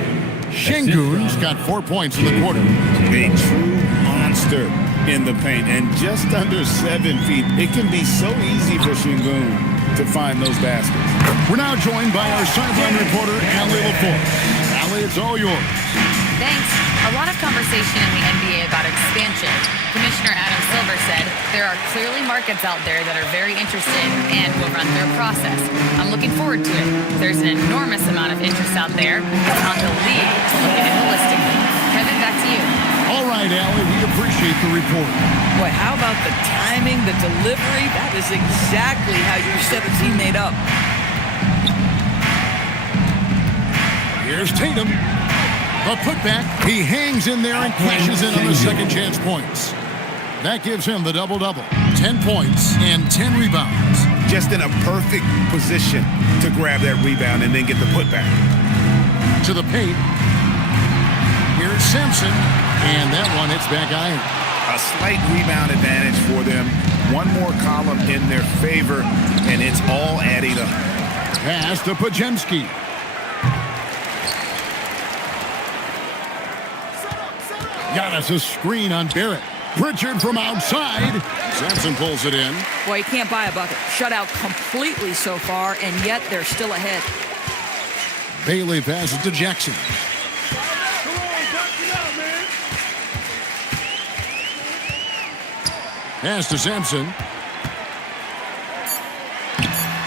Şengün's got 4 points in the quarter. A true monster in the paint, and just under 7 feet. It can be so easy for Şengün to find those baskets. We're now joined by our sideline reporter, Allie LaForce. Allie, it's all yours. Thanks. A lot of conversation in the NBA about expansion. Commissioner Adam Silver said there are clearly markets out there that are very interested and will run through a process. I'm looking forward to it. There's an enormous amount of interest out there. It's on the league to look at it holistically. Kevin, back to you. All right, Allie, we appreciate the report. Boy, how about the timing, the delivery? That is exactly how you set a teammate up. Here's Tatum. A putback. He hangs in there and cashes in on the second chance points. That gives him the double-double. 10 points and 10 rebounds. Just in a perfect position to grab that rebound and then get the putback. To the paint. Here's Sampson. And that one hits back iron. A slight rebound advantage for them. One more column in their favor, and it's all adding up. Pass to Podziemski. Giannis a screen on Barrett. Pritchard from outside. Sampson pulls it in. Boy, you can't buy a bucket. Shut out completely so far, and yet they're still ahead. Bailey passes to Jackson. Pass to Sampson.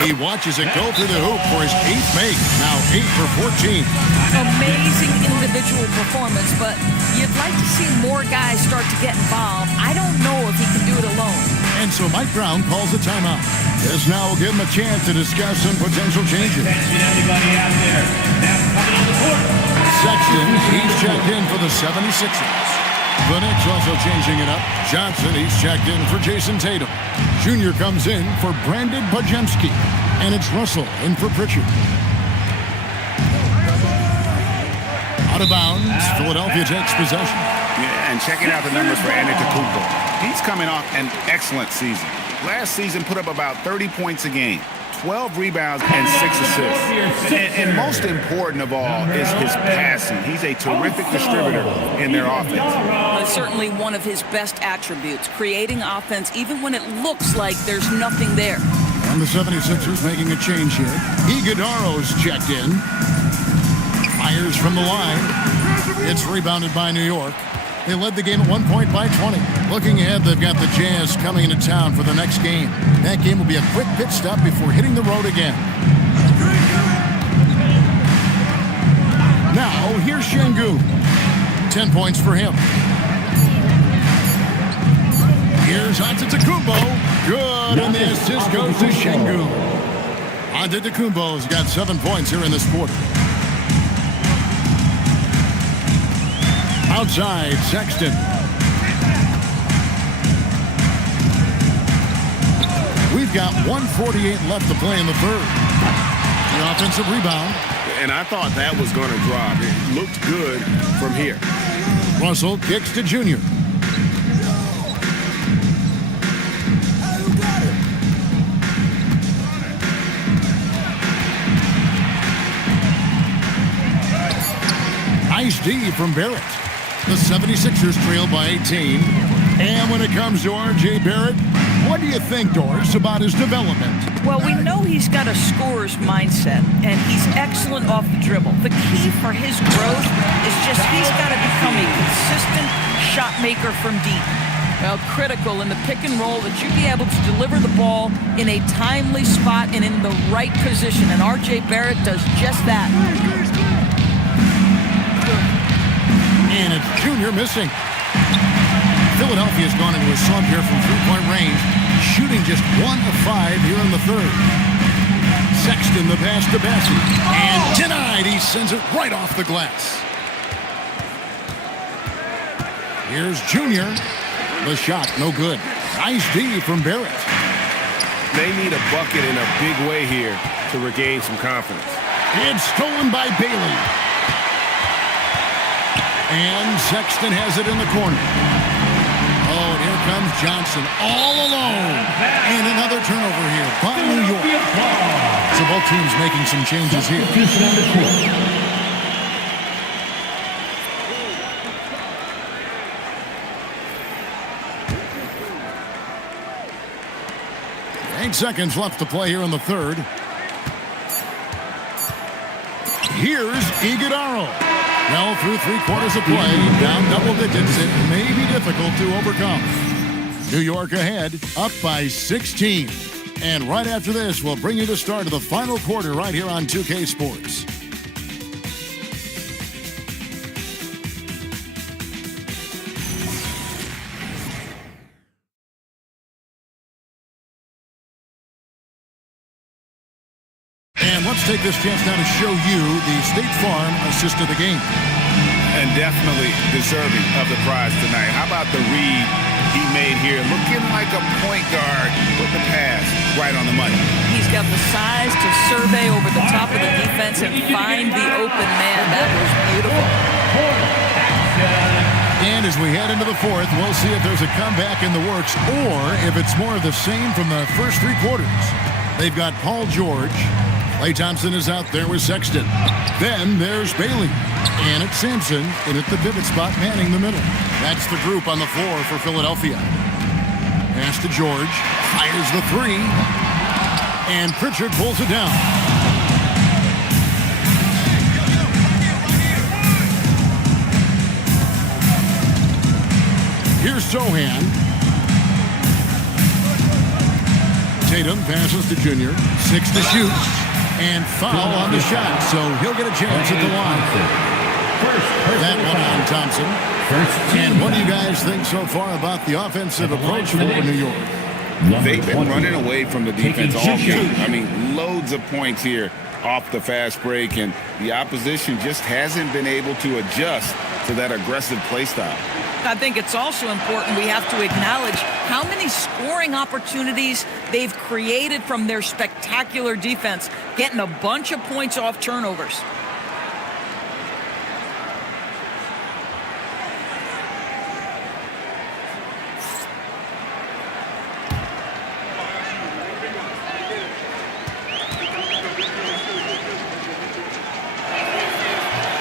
He watches it go through the hoop for his 8th make. Now 8 for 14. Amazing individual performance, but you'd like to see more guys start to get involved. I don't know if he can do it alone. And so Mike Brown calls a timeout. This now will give him a chance to discuss some potential changes. Sexton, he's checked in for the 76ers. The Knicks also changing it up. Johnson, he's checked in for Jason Tatum. Junior comes in for Brandon Podziemski. And it's Russell in for Pritchard. Out of bounds, Philadelphia takes possession. Yeah, and checking out the numbers for Antetokounmpo. He's coming off an excellent season. Last season put up about 30 points a game. 12 rebounds and 6 assists. And most important of all is his passing. He's a terrific distributor in their offense. That's certainly one of his best attributes, creating offense even when it looks like there's nothing there. And the 76ers making a change here. Iguodaro's checked in. Fires from the line. It's rebounded by New York. They led the game at 1 point by 20. Looking ahead, they've got the Jazz coming into town for the next game. That game will be a quick pit stop before hitting the road again. Now, here's Şengün. 10 points for him. Here's Antetokounmpo. Good, and the assist goes to Şengün. Antetokounmpo's got 7 points here in this quarter. Outside, Sexton. We've got 1:48 left to play in the third. The offensive rebound. And I thought that was going to drop. It looked good from here. Russell kicks to Junior. Nice D from Barrett. The 76ers trail by 18. And when it comes to R.J. Barrett, what do you think, Doris, about his development? Well, we know he's got a scorer's mindset, and he's excellent off the dribble. The key for his growth is just he's got to become a consistent shot maker from deep. Well, critical in the pick and roll that you be able to deliver the ball in a timely spot and in the right position, and R.J. Barrett does just that. And it's Junior missing. Philadelphia's gone into a slump here from three-point range, shooting just 1 of 5 here in the third. Sexton the pass to Bassey. And denied. He sends it right off the glass. Here's Junior. The shot, no good. Nice D from Barrett. They need a bucket in a big way here to regain some confidence. It's stolen by Bailey. And Sexton has it in the corner. Oh, and here comes Johnson all alone. And another turnover here by New York. So both teams making some changes here. Eight seconds left to play here in the third. Here's Iguodala. Well, through 3/4 of play, down double digits, it may be difficult to overcome. New York ahead, up by 16. And right after this, we'll bring you the start of the final quarter right here on 2K Sports. And let's take this chance now to show you the State Farm assist of the game. And definitely deserving of the prize tonight. How about the read he made here? Looking like a point guard with the pass right on the money. He's got the size to survey over the top of the defense and find the open man. That was beautiful. And as we head into the fourth, we'll see if there's a comeback in the works or if it's more of the same from the first 3 quarters. They've got Paul George. Klay Thompson is out there with Sexton. Then there's Bailey. And it's Sampson in at the pivot spot, manning the middle. That's the group on the floor for Philadelphia. Pass to George. Fires the 3. And Pritchard pulls it down. Here's Sohan. Tatum passes to Junior. 6 to shoot. And foul on the shot, so he'll get a chance at the line. That one on Thompson. And what do you guys think so far about the offensive approach for New York? They've been running away from the defense all game. I mean, loads of points here off the fast break, and the opposition just hasn't been able to adjust to that aggressive play style. I think it's also important we have to acknowledge how many scoring opportunities they've created from their spectacular defense, getting a bunch of points off turnovers.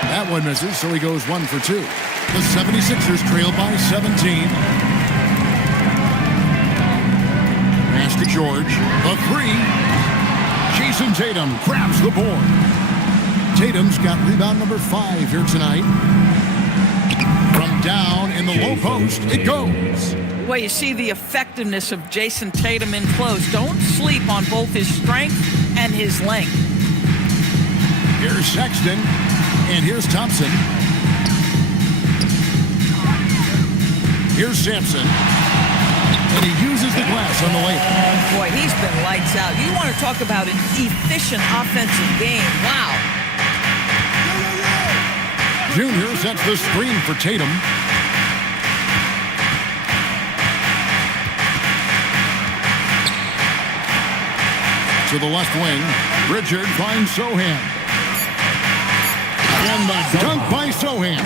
That one misses, so he goes 1 for 2. The 76ers trail by 17. Pass to George. The 3. Jason Tatum grabs the board. Tatum's got rebound number 5 here tonight. From down in the low post, it goes. Well, you see the effectiveness of Jason Tatum in close. Don't sleep on both his strength and his length. Here's Sexton, and here's Thompson. Here's Sampson. And he uses the glass on the layup. Boy, he's been lights out. You want to talk about an efficient offensive game. Wow. Junior sets the screen for Tatum. To the left wing, Richard finds Sohan. And the dunk by Sohan.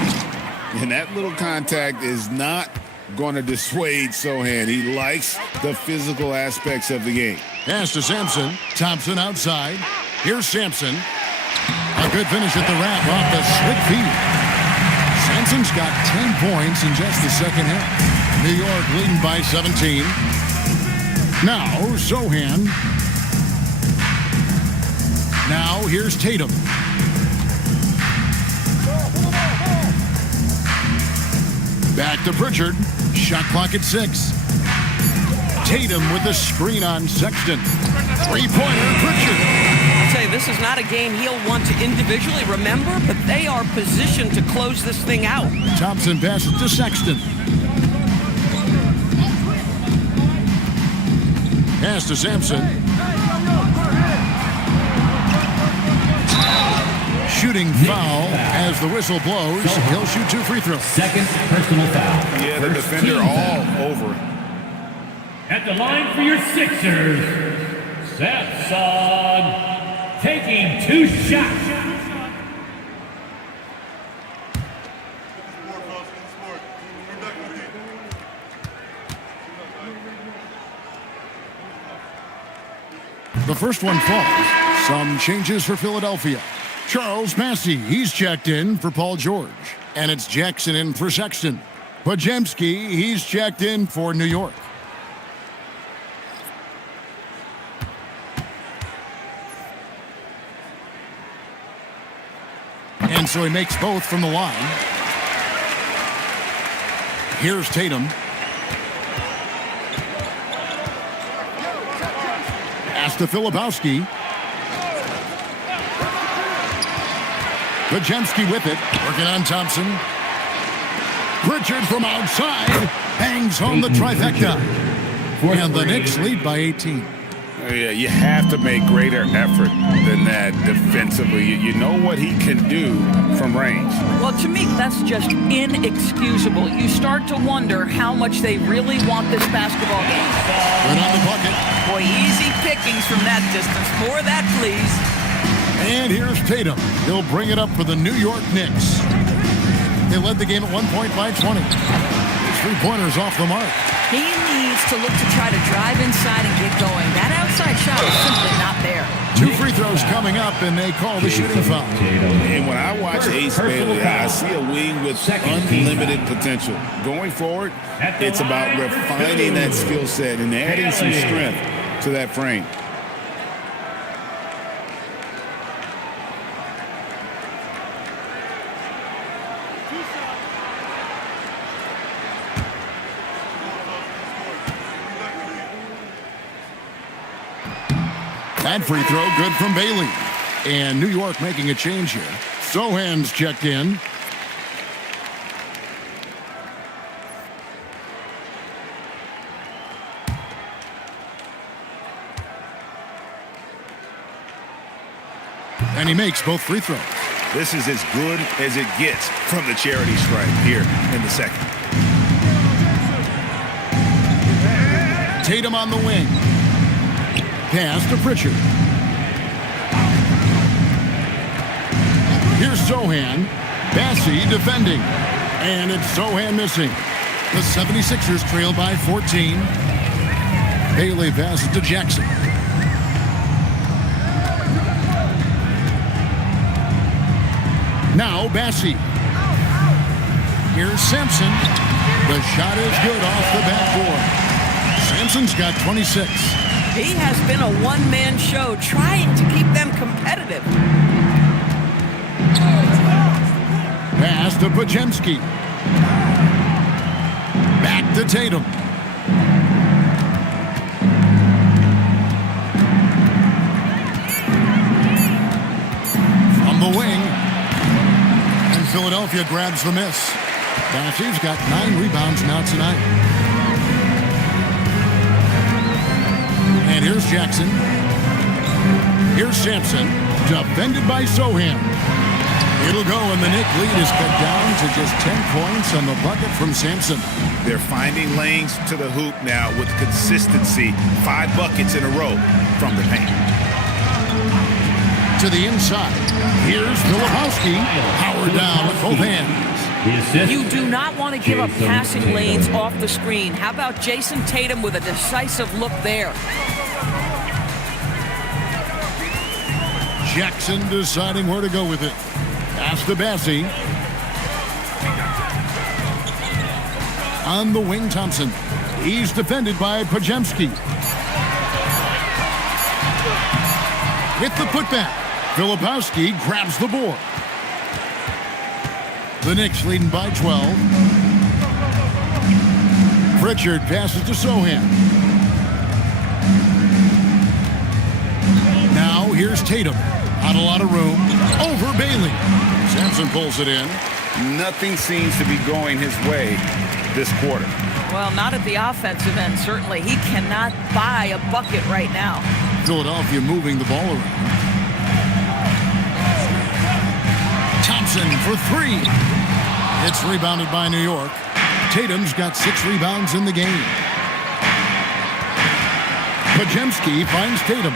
And that little contact is not going to dissuade Sohan. He likes the physical aspects of the game. Pass to Sampson. Thompson outside. Here's Sampson. A good finish at the rack off the slick feed. Sampson's got 10 points in just the second half. New York leading by 17. Now, Sohan. Now, here's Tatum. Back to Pritchard. Shot clock at 6. Tatum with the screen on Sexton. Three-pointer, Pritchard. I'll tell you, this is not a game he'll want to individually remember, but they are positioned to close this thing out. Thompson passes to Sexton. Pass to Sampson. Shooting foul as the whistle blows. He'll shoot 2 free throws. Second personal foul. Yeah, the defender all over. At the line for your Sixers, Sampson taking 2 shots. The first one falls. Some changes for Philadelphia. Charles Massey, he's checked in for Paul George. And it's Jackson in for Sexton. Podziemski, he's checked in for New York. And so he makes both from the line. Here's Tatum. Pass to Filipowski. Podziemski with it, working on Thompson. Pritchard from outside hangs home the trifecta. And the Knicks lead by 18. Yeah, you have to make greater effort than that defensively. You know what he can do from range. Well, to me, that's just inexcusable. You start to wonder how much they really want this basketball game. Right on the bucket. Boy, easy pickings from that distance. More of that, please. And here's Tatum. He'll bring it up for the New York Knicks. They led the game at 1 point by 20. Three-pointers off the mark. He needs to look to try to drive inside and get going. That outside shot is simply not there. 2 free throws coming up, and they call the shooting foul. And when I watch Ace Bailey, I see a wing with unlimited potential. Going forward, it's about refining that skill set and adding some strength to that frame. That free throw good from Bailey. And New York making a change here. Sohan's checked in. And he makes both free throws. This is as good as it gets from the charity stripe here in the second. Tatum on the wing. Pass to Pritchard. Here's Sohan. Bassey defending. And it's Sohan missing. The 76ers trail by 14. Bailey passes to Jackson. Now Bassey. Here's Sampson. The shot is good off the backboard. Sampson's got 26. He has been a one-man show trying to keep them competitive. Pass to Podziemski. Back to Tatum. From the wing. And Philadelphia grabs the miss. Bassey's got 9 rebounds now tonight. And here's Jackson. Here's Sampson, defended by Sohan. It'll go, and the Knicks lead is cut down to just 10 points on the bucket from Sampson. They're finding lanes to the hoop now with consistency. 5 buckets in a row from the paint. To the inside. Here's Filipowski. Howard down with both hands. You do not want to give up passing lanes off the screen. How about Jason Tatum with a decisive look there? Jackson deciding where to go with it. Pass to Bassie. On the wing, Thompson. He's defended by Pajemski. With the putback, Filipowski grabs the board. The Knicks leading by 12. Pritchard passes to Sohan. Now here's Tatum. Not a lot of room. Over Bailey. Sampson pulls it in. Nothing seems to be going his way this quarter. Well, not at the offensive end, certainly. He cannot buy a bucket right now. Philadelphia moving the ball around. Thompson for 3. It's rebounded by New York. Tatum's got 6 rebounds in the game. Pajemski finds Tatum.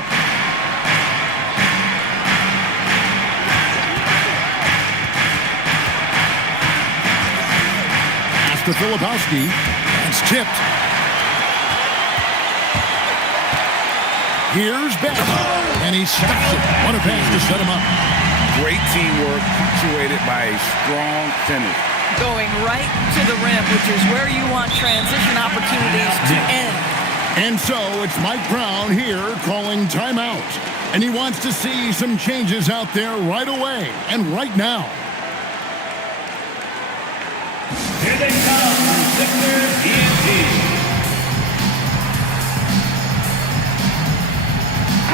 Pass to Filipowski. It's tipped. Here's Bassie, and he stops it. What a pass to set him up. Great teamwork punctuated by a strong finish. Going right to the rim, which is where you want transition opportunities to end. And so it's Mike Brown here calling timeout. And he wants to see some changes out there right away and right now. Here they come, Sixers ENT.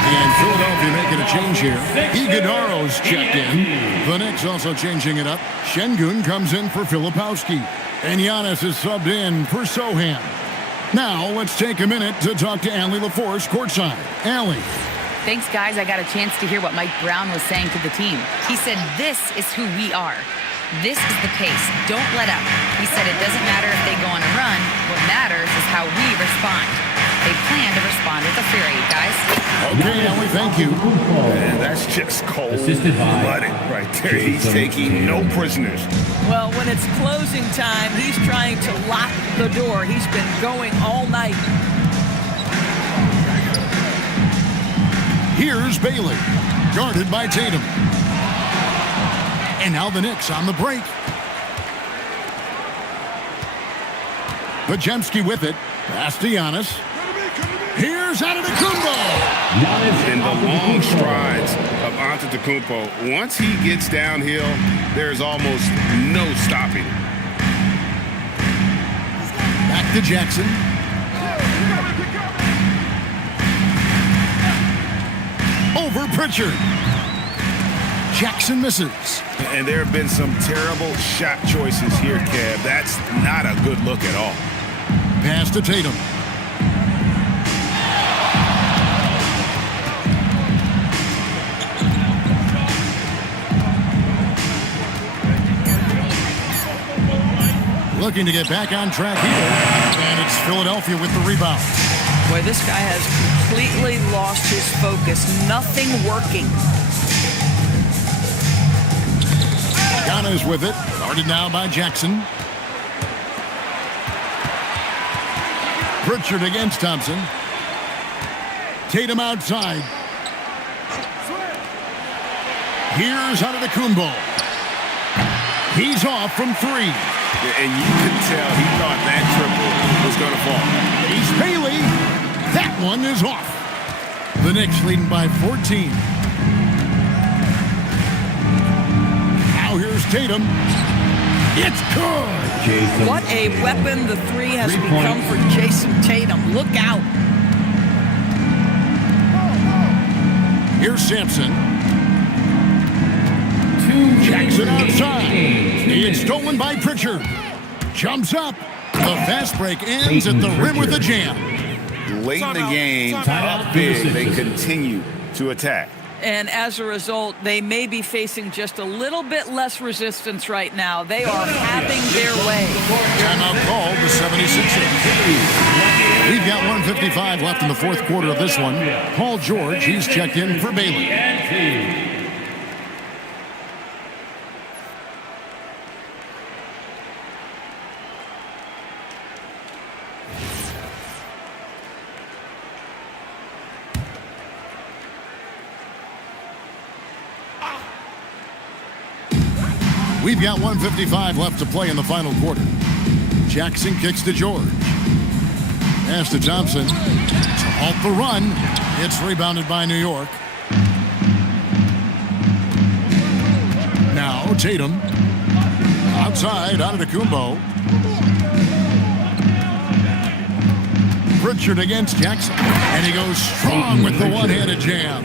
And Philadelphia making a change here. Iguodaro's checked in. The Knicks also changing it up. Şengün comes in for Filipowski. And Giannis is subbed in for Sohan. Now let's take a minute to talk to Allie LaForce courtside. Allie. Thanks, guys. I got a chance to hear what Mike Brown was saying to the team. He said, this is who we are. This is the pace. Don't let up. He said it doesn't matter if they go on a run. What matters is how we respond. They plan to respond with a fury, guys. Okay, Allie, thank you. And that's just cold-blooded right there. He's taking no prisoners. Well, when it's closing time, he's trying to lock the door. He's been going all night. Here's Bailey, guarded by Tatum. And now the Knicks on the break. Pajemski with it. Pass to Giannis. Here's Antetokounmpo. In the long strides of Antetokounmpo, once he gets downhill, there's almost no stopping. Back to Jackson. Over Pritchard. Jackson misses. And there have been some terrible shot choices here, Kev. That's not a good look at all. Pass to Tatum. Looking to get back on track here. And it's Philadelphia with the rebound. Boy, this guy has completely lost his focus. Nothing working. Giannis with it. Guarded now by Jackson. Pritchard against Thompson. Tatum outside. Here's Antetokounmpo. He's off from 3. And you can tell he thought that triple was going to fall. He's Bailey. That one is off. The Knicks leading by 14. Now here's Tatum. It's good. What a weapon the 3 has become for Jason Tatum. Look out. Here's Sampson. Jackson outside. It's stolen by Pritchard. Jumps up. The fast break ends at the rim with a jam. late in the game, up big, they continue to attack. And as a result, they may be facing just a little bit less resistance right now. They are having their way. Timeout called the 76ers. We've got 1:55 left in the fourth quarter of this one. Paul George, he's checked in for Bailey. We've got 1:55 left to play in the final quarter. Jackson kicks to George. Pass to Thompson to halt the run. It's rebounded by New York. Now Tatum. Outside, Antetokounmpo. Pritchard against Jackson. And he goes strong with the one-handed jam.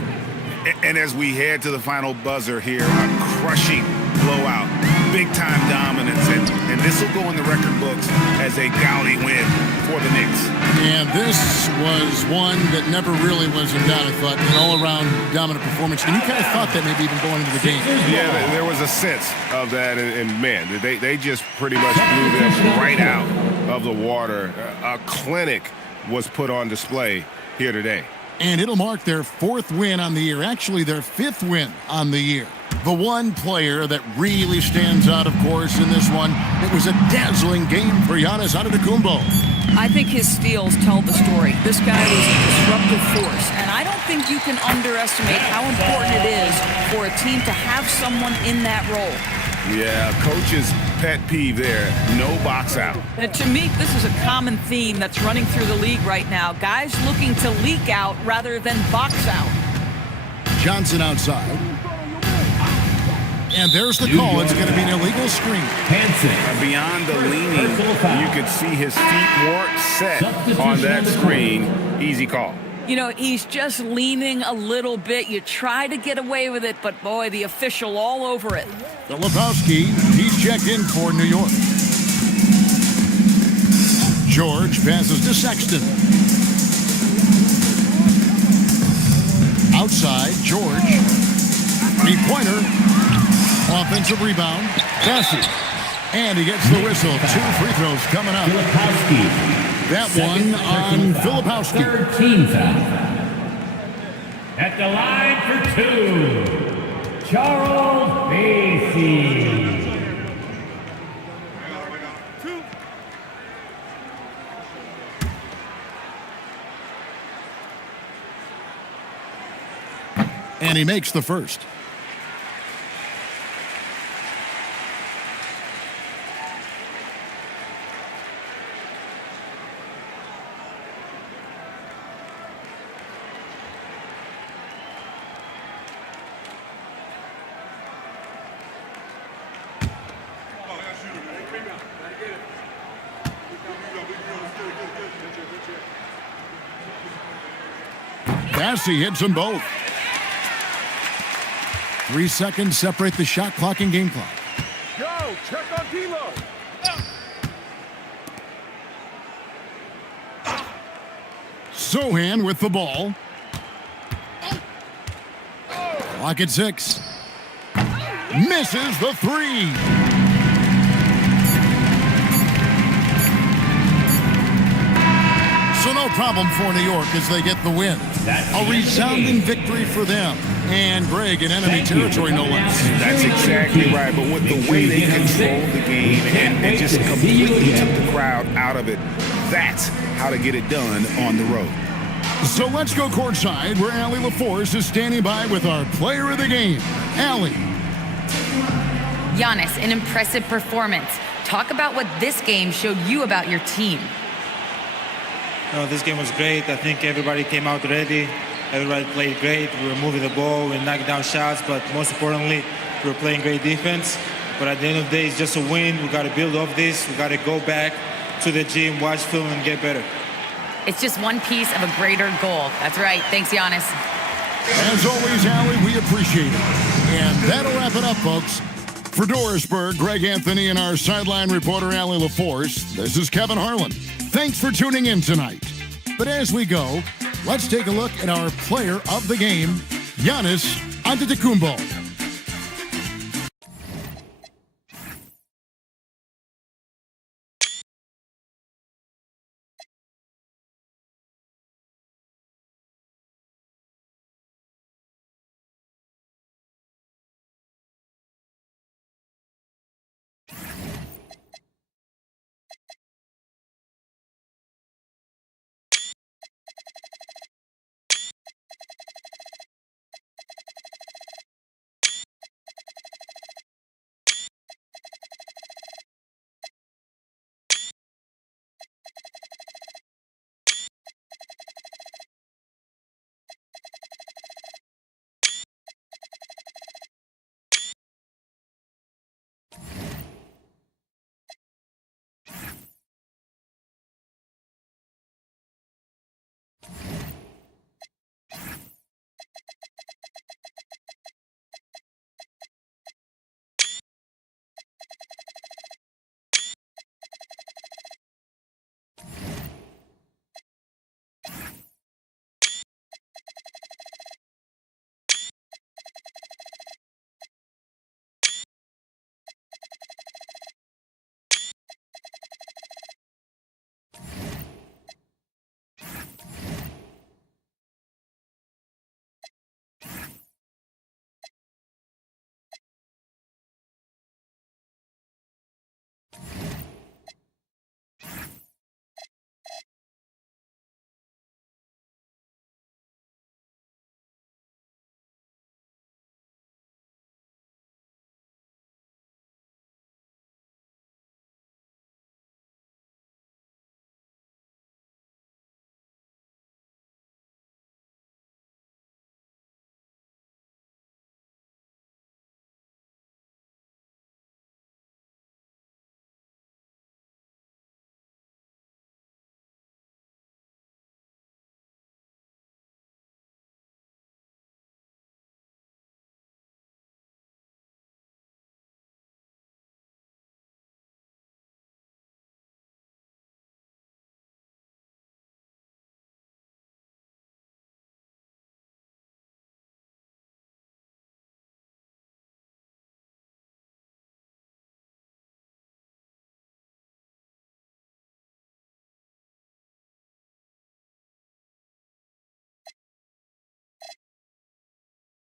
And as we head to the final buzzer here, a crushing blowout, big-time dominance, and this will go in the record books as a gaudy win for the Knicks. And this was one that never really was in doubt, I thought, an all-around dominant performance. And you kind of thought that maybe even going into the game. Yeah, there was a sense of that, and man, they just pretty much blew them right out of the water. A clinic was put on display here today. And it'll mark their fourth win on the year, actually their fifth win on the year. The one player that really stands out, of course, in this one, it was a dazzling game for Giannis Antetokounmpo. I think his steals tell the story. This guy was a disruptive force, and I don't think you can underestimate how important it is for a team to have someone in that role. Yeah, coach's pet peeve there, no box out. And to me, this is a common theme that's running through the league right now. Guys looking to leak out rather than box out. Johnson outside. And there's the call. It's going to be an illegal screen. Beyond the leaning, you could see his feet weren't set on that screen. Easy call. You know, he's just leaning a little bit. You try to get away with it, but boy, the official all over it. Filipowski, he's checked in for New York. George passes to Sexton. Outside, George. Three-pointer. Offensive rebound. Bessie. And he gets the whistle. 2 free throws coming up. That one on Filipowski. 13 foul. At the line for 2, Charles Bassey. And he makes the first. Bassey hits them both. 3 seconds separate the shot clock and game clock. Go, check on D'Lo. Sohan with the ball. Clock at 6. Misses the 3. So no problem for New York as they get the win. A resounding victory for them. And Greg in enemy territory, no less. That's exactly right. But with the way they controlled the game and just completely took the crowd out of it, that's how to get it done on the road. So let's go courtside where Allie LaForce is standing by with our player of the game, Allie. Giannis, an impressive performance. Talk about what this game showed you about your team. This game was great. I think everybody came out ready. Everybody played great. We were moving the ball. We knocked down shots. But most importantly, we were playing great defense. But at the end of the day, it's just a win. We got to build off this. We got to go back to the gym, watch film, and get better. It's just one piece of a greater goal. That's right. Thanks, Giannis. As always, Allie, we appreciate it. And that'll wrap it up, folks. For Dorisburg, Greg Anthony and our sideline reporter, Allie LaForce, this is Kevin Harlan. Thanks for tuning in tonight. But as we go, let's take a look at our player of the game, Giannis Antetokounmpo.